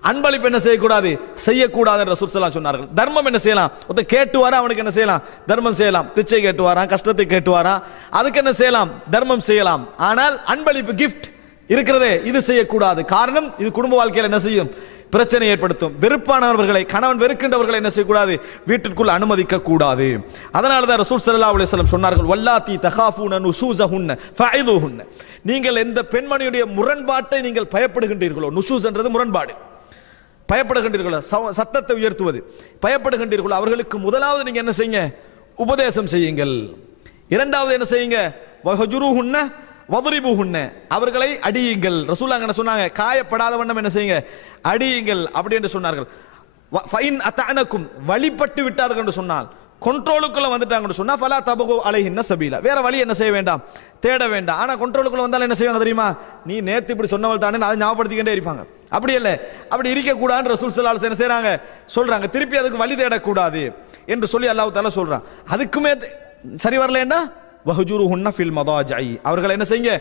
அன்பளிப்பு என்ன செய்யக்கூடாது? செய்யக்கூடாது என்று ரசூல் ஸல்லல்லாஹு சொன்னார்கள். தர்மம் என்ன செய்யலாம்? ஒருத்தர் கேட்டு வரா, அவனுக்கு என்ன செய்யலாம்? தர்மம் செய்யலாம். பிச்சை கேட்டு வரான், கஷ்டத்தை கேட்டு வரான், அதுக்கு என்ன செய்யலாம்? தர்மம் செய்யலாம். ஆனால் அன்பளிப்பு கிஃப்ட் இருக்கிறதே, இது செய்யக்கூடாது. காரணம், இது குடும்ப வாழ்க்கையில் என்ன செய்யும்? பிரச்சனை ஏற்படுத்தும். வெறுப்பானவர்களை, கணவன் வெறுக்கின்றவர்களை என்ன செய்யக்கூடாது? வீட்டிற்குள் அனுமதிக்க கூடாது. அதனால தான் ரசூல் ஸல்லல்லாஹு அலைஹி வஸல்லம் சொன்னார்கள், வல்லாத்தி தகாஃபூன நுஷூஸஹுன்ன ஃபஅஇதுஹுன்ன. நீங்கள் எந்த பெண்மணியுடைய முரண்பாட்டை நீங்கள் பயப்படுகின்றீர்களோ, நுஷூஸ் என்றது முரண்பாடு, பயப்படுகின்றீர்களோ, சத்தத்தை உயர்த்துவது, பயப்படுகின்றீர்களோ, அவர்களுக்கு முதலாவது நீங்க என்ன செய்யுங்க? உபதேசம் செய்யுங்கள். 2வது என்ன செய்யுங்க? வஹஜுருஹுன்ன வதுரிபுஹுன்ன, அவர்களை அடியுங்கள். ரசூலுல்லாஹ் என்ன சொன்னாங்க? காயப்படாத வண்ணம் என்ன செய்யுங்க? அடியுங்கள் அப்படி என்று சொன்னார்கள். ஃபைன் அத்தஅனக்கும், வழிபட்டு விட்டார்கள் என்று சொன்னால், கண்ட்ரோலுக்குள்ள வந்துட்டாங்கன்னு சொன்னா ஃபலா தபகு அலைஹின்ன சபீலா, வேற வழி என்ன செய்ய வேண்டாம்? தேட வேண்டாம். ஆனா கண்ட்ரோலுக்குள்ள வந்தாலும் என்ன செய்வாங்க தெரியுமா? நீ நேத்து இப்படி சொன்னவள் தானே, அதை ஞாபகப்படுத்திக்கிட்டே இருப்பாங்க. அப்படி இல்லை, அப்படி இருக்கக்கூடாதுன்னு ரசூல் ஸல்லல்லாஹு அலைஹி வஸல்லம் என்ன செய்றாங்க? சொல்றாங்க. திருப்பி அதுக்கு வழி தேடக்கூடாது என்று சொல்லி அல்லாஹ் தஆலா சொல்றான். அதுக்குமே சரி வரலன்னா வஹ்ஜுருஹுன்ன ஃபில் மதாஜி, அவர்களை என்ன செய்யுங்க,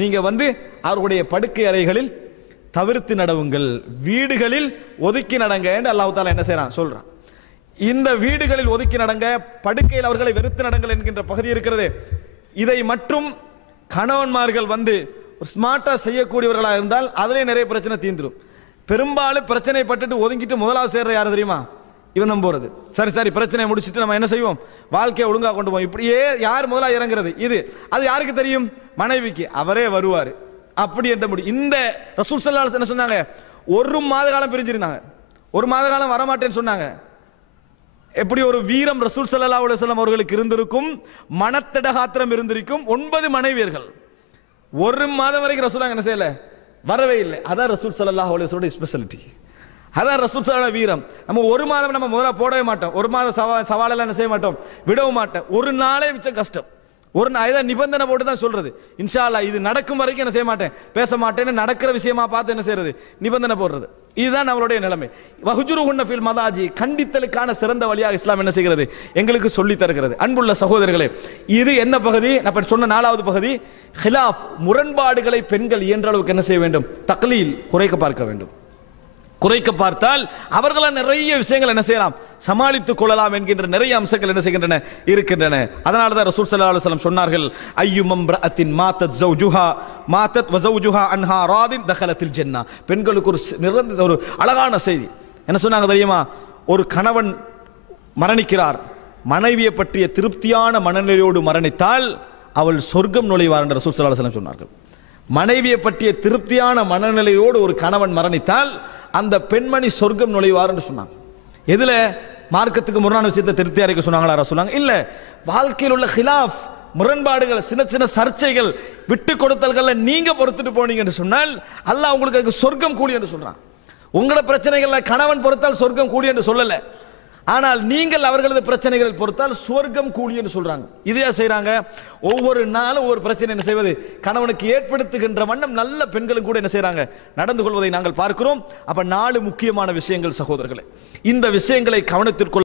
நீங்க வந்து அவருடைய படுக்கை அறைகளில் தவிர்த்து நடவுங்கள், வீடுகளில் ஒதுக்கி நடங்க என்று அல்லாஹ் தஆலா என்ன செய்றான் சொல்றான். இந்த வீடுகளில் ஒதுக்கி நடங்க, படுக்கையில் அவர்களை வெறுத்து நடங்கள் என்கின்ற பகுதி இருக்கிறது. இதை மற்றும் கணவன்மார்கள் வந்து ஸ்மார்ட்டா செய்யக்கூடியவர்களாக இருந்தால் அதிலே நிறைய பிரச்சனை தீர்ந்துடும். பெரும்பாலும் பிரச்சனை பட்டுட்டு ஒதுங்கிட்டு முதலாவது சேர்ற யார் தெரியுமா? இவன் தான் போறது. சரி சரி பிரச்சனையை முடிச்சுட்டு நம்ம என்ன செய்வோம், வாழ்க்கையை ஒழுங்கா கொண்டு போவோம். இப்படியே யார் முதலா இறங்குறது இது, அது யாருக்கு தெரியும்? மனைவிக்கு. அவரே வருவார் அப்படி என்ற முடியும். இந்த ரசூல் ஸல்லல்லாஹு அலைஹி வஸல்லம் என்ன சொன்னாங்க, ஒரு மாத காலம் பிரிஞ்சிருந்தாங்க, ஒரு மாத காலம் வரமாட்டேன்னு சொன்னாங்க. எப்படி ஒரு வீரம் ரசூல் ஸல்லல்லாஹு அலைஹி வஸல்லம் அவர்களுக்கு இருந்திருக்கும், மனத்தடகாத்திரம் இருந்திருக்கும். 9 மனைவியர்கள், ஒரு மாதம் வரைக்கும் ரசூல் என்ன செய்யல, வரவே இல்லை. அதான் ரசூல் ஸல்லல்லாஹு அலைஹி வஸல்லம் ஸ்பெஷாலிட்டி, அதான் ரசூல் ஸல்லல்லாஹு வீரம். நம்ம ஒரு மாதம் நம்ம முதல்ல போடவே மாட்டோம், ஒரு மாதம் சவாலெல்லாம் என்ன செய்ய மாட்டோம், விடவும் மாட்டோம். ஒரு நாளே மிச்சம் கஷ்டம். ஒரு நாள் நிபந்தனை போட்டு தான் சொல்றது, இன்ஷா அல்லாஹ் இது நடக்கும் வரைக்கும் என்ன செய்ய மாட்டேன், பேச மாட்டேன்னு நடக்கிற விஷயமா பார்த்து என்ன செய்யறது, நிபந்தனை போடுறது. இதுதான் நம்மளுடைய நிலைமை. வஹ்ஜுருஹுன்ன ஃபில் மதாஜி, கண்டித்தலுக்கான சிறந்த வழியாக இஸ்லாம் என்ன செய்கிறது, எங்களுக்கு சொல்லி தருகிறது. அன்புள்ள சகோதரர்களே, இது என்ன பகுதி? நான் சொன்ன 4வது பகுதி, ஹிலாஃப், முரண்பாடுகளை பெண்கள் இயன்ற அளவுக்கு என்ன செய்ய வேண்டும், தக்லீல், குறைக்க பார்க்க வேண்டும். குறைக்க பார்த்தால் அவர்களால் நிறைய விஷயங்கள் என்ன செய்யலாம், சமாளித்துக் கொள்ளலாம் என்கின்ற நிறைய அம்சங்கள் என்ன செய்கின்றன, இருக்கின்றன. அதனால தான் ரசூல் ஸல்லல்லாஹு அலைஹி வஸல்லம் சொன்னார்கள், அய்யும் இம்ரஅத்தின் மாத்தத் ஜௌஜுஹா மாத்தத் வ ஜௌஜுஹா அன்ஹா ராதின் தகலத்தில் ஜன்னah. பெண்களுக்கு ஒரு அழகான செய்தி என்ன சொன்னாங்க தெரியுமா? ஒரு கணவன் மரணிக்கிறார், மனைவியை பற்றிய திருப்தியான மனநிலையோடு மரணித்தால் அவள் சொர்க்கம் நுழைவார் என்று ரசூல் ஸல்லல்லாஹு அலைஹி வஸல்லம் சொன்னார்கள். மனைவியை பற்றிய திருப்தியான மனநிலையோடு ஒரு கணவன் மரணித்தால் அந்த பெண்மணி சொர்க்கம் நுழைவார் என்று சொன்னாங்க. எதுல? மார்க்கத்துக்கு முரணான விஷயத்தை திருப்தியா இருக்க சொன்னாங்களா சொன்னாங்க? இல்ல, வாழ்க்கையில் உள்ள ஹிலாஃப், முரண்பாடுகள், சின்ன சின்ன சர்ச்சைகள், விட்டு கொடுத்தல்களை நீங்க பொறுத்துட்டு போனீங்க என்று சொன்னால் அல்லாஹ் உங்களுக்கு சொர்க்கம் கூடி என்று சொல்றான். உங்களோட பிரச்சனைகள்ல கணவன் பொறுத்தால் சொர்க்கம் கூடி என்று சொல்லல, ஆனால் நீங்கள் அவர்களது பிரச்சனைகளை பொறுத்தால் சுவர்க்கம் கூலி என்று சொல்றாங்க. இதையா செய்யறாங்க? ஒவ்வொரு நாளும் ஒவ்வொரு பிரச்சனை என்ன செய்வது, கணவனுக்கு ஏற்படுத்துகின்ற வண்ணம் நல்ல பெண்களும் கூட என்ன செய்யறாங்க, நடந்து கொள்வதை நாங்கள் பார்க்கிறோம். அப்ப 4 முக்கியமான விஷயங்கள் சகோதரர்களே, இந்த விஷயங்களை கவனத்திற்குள்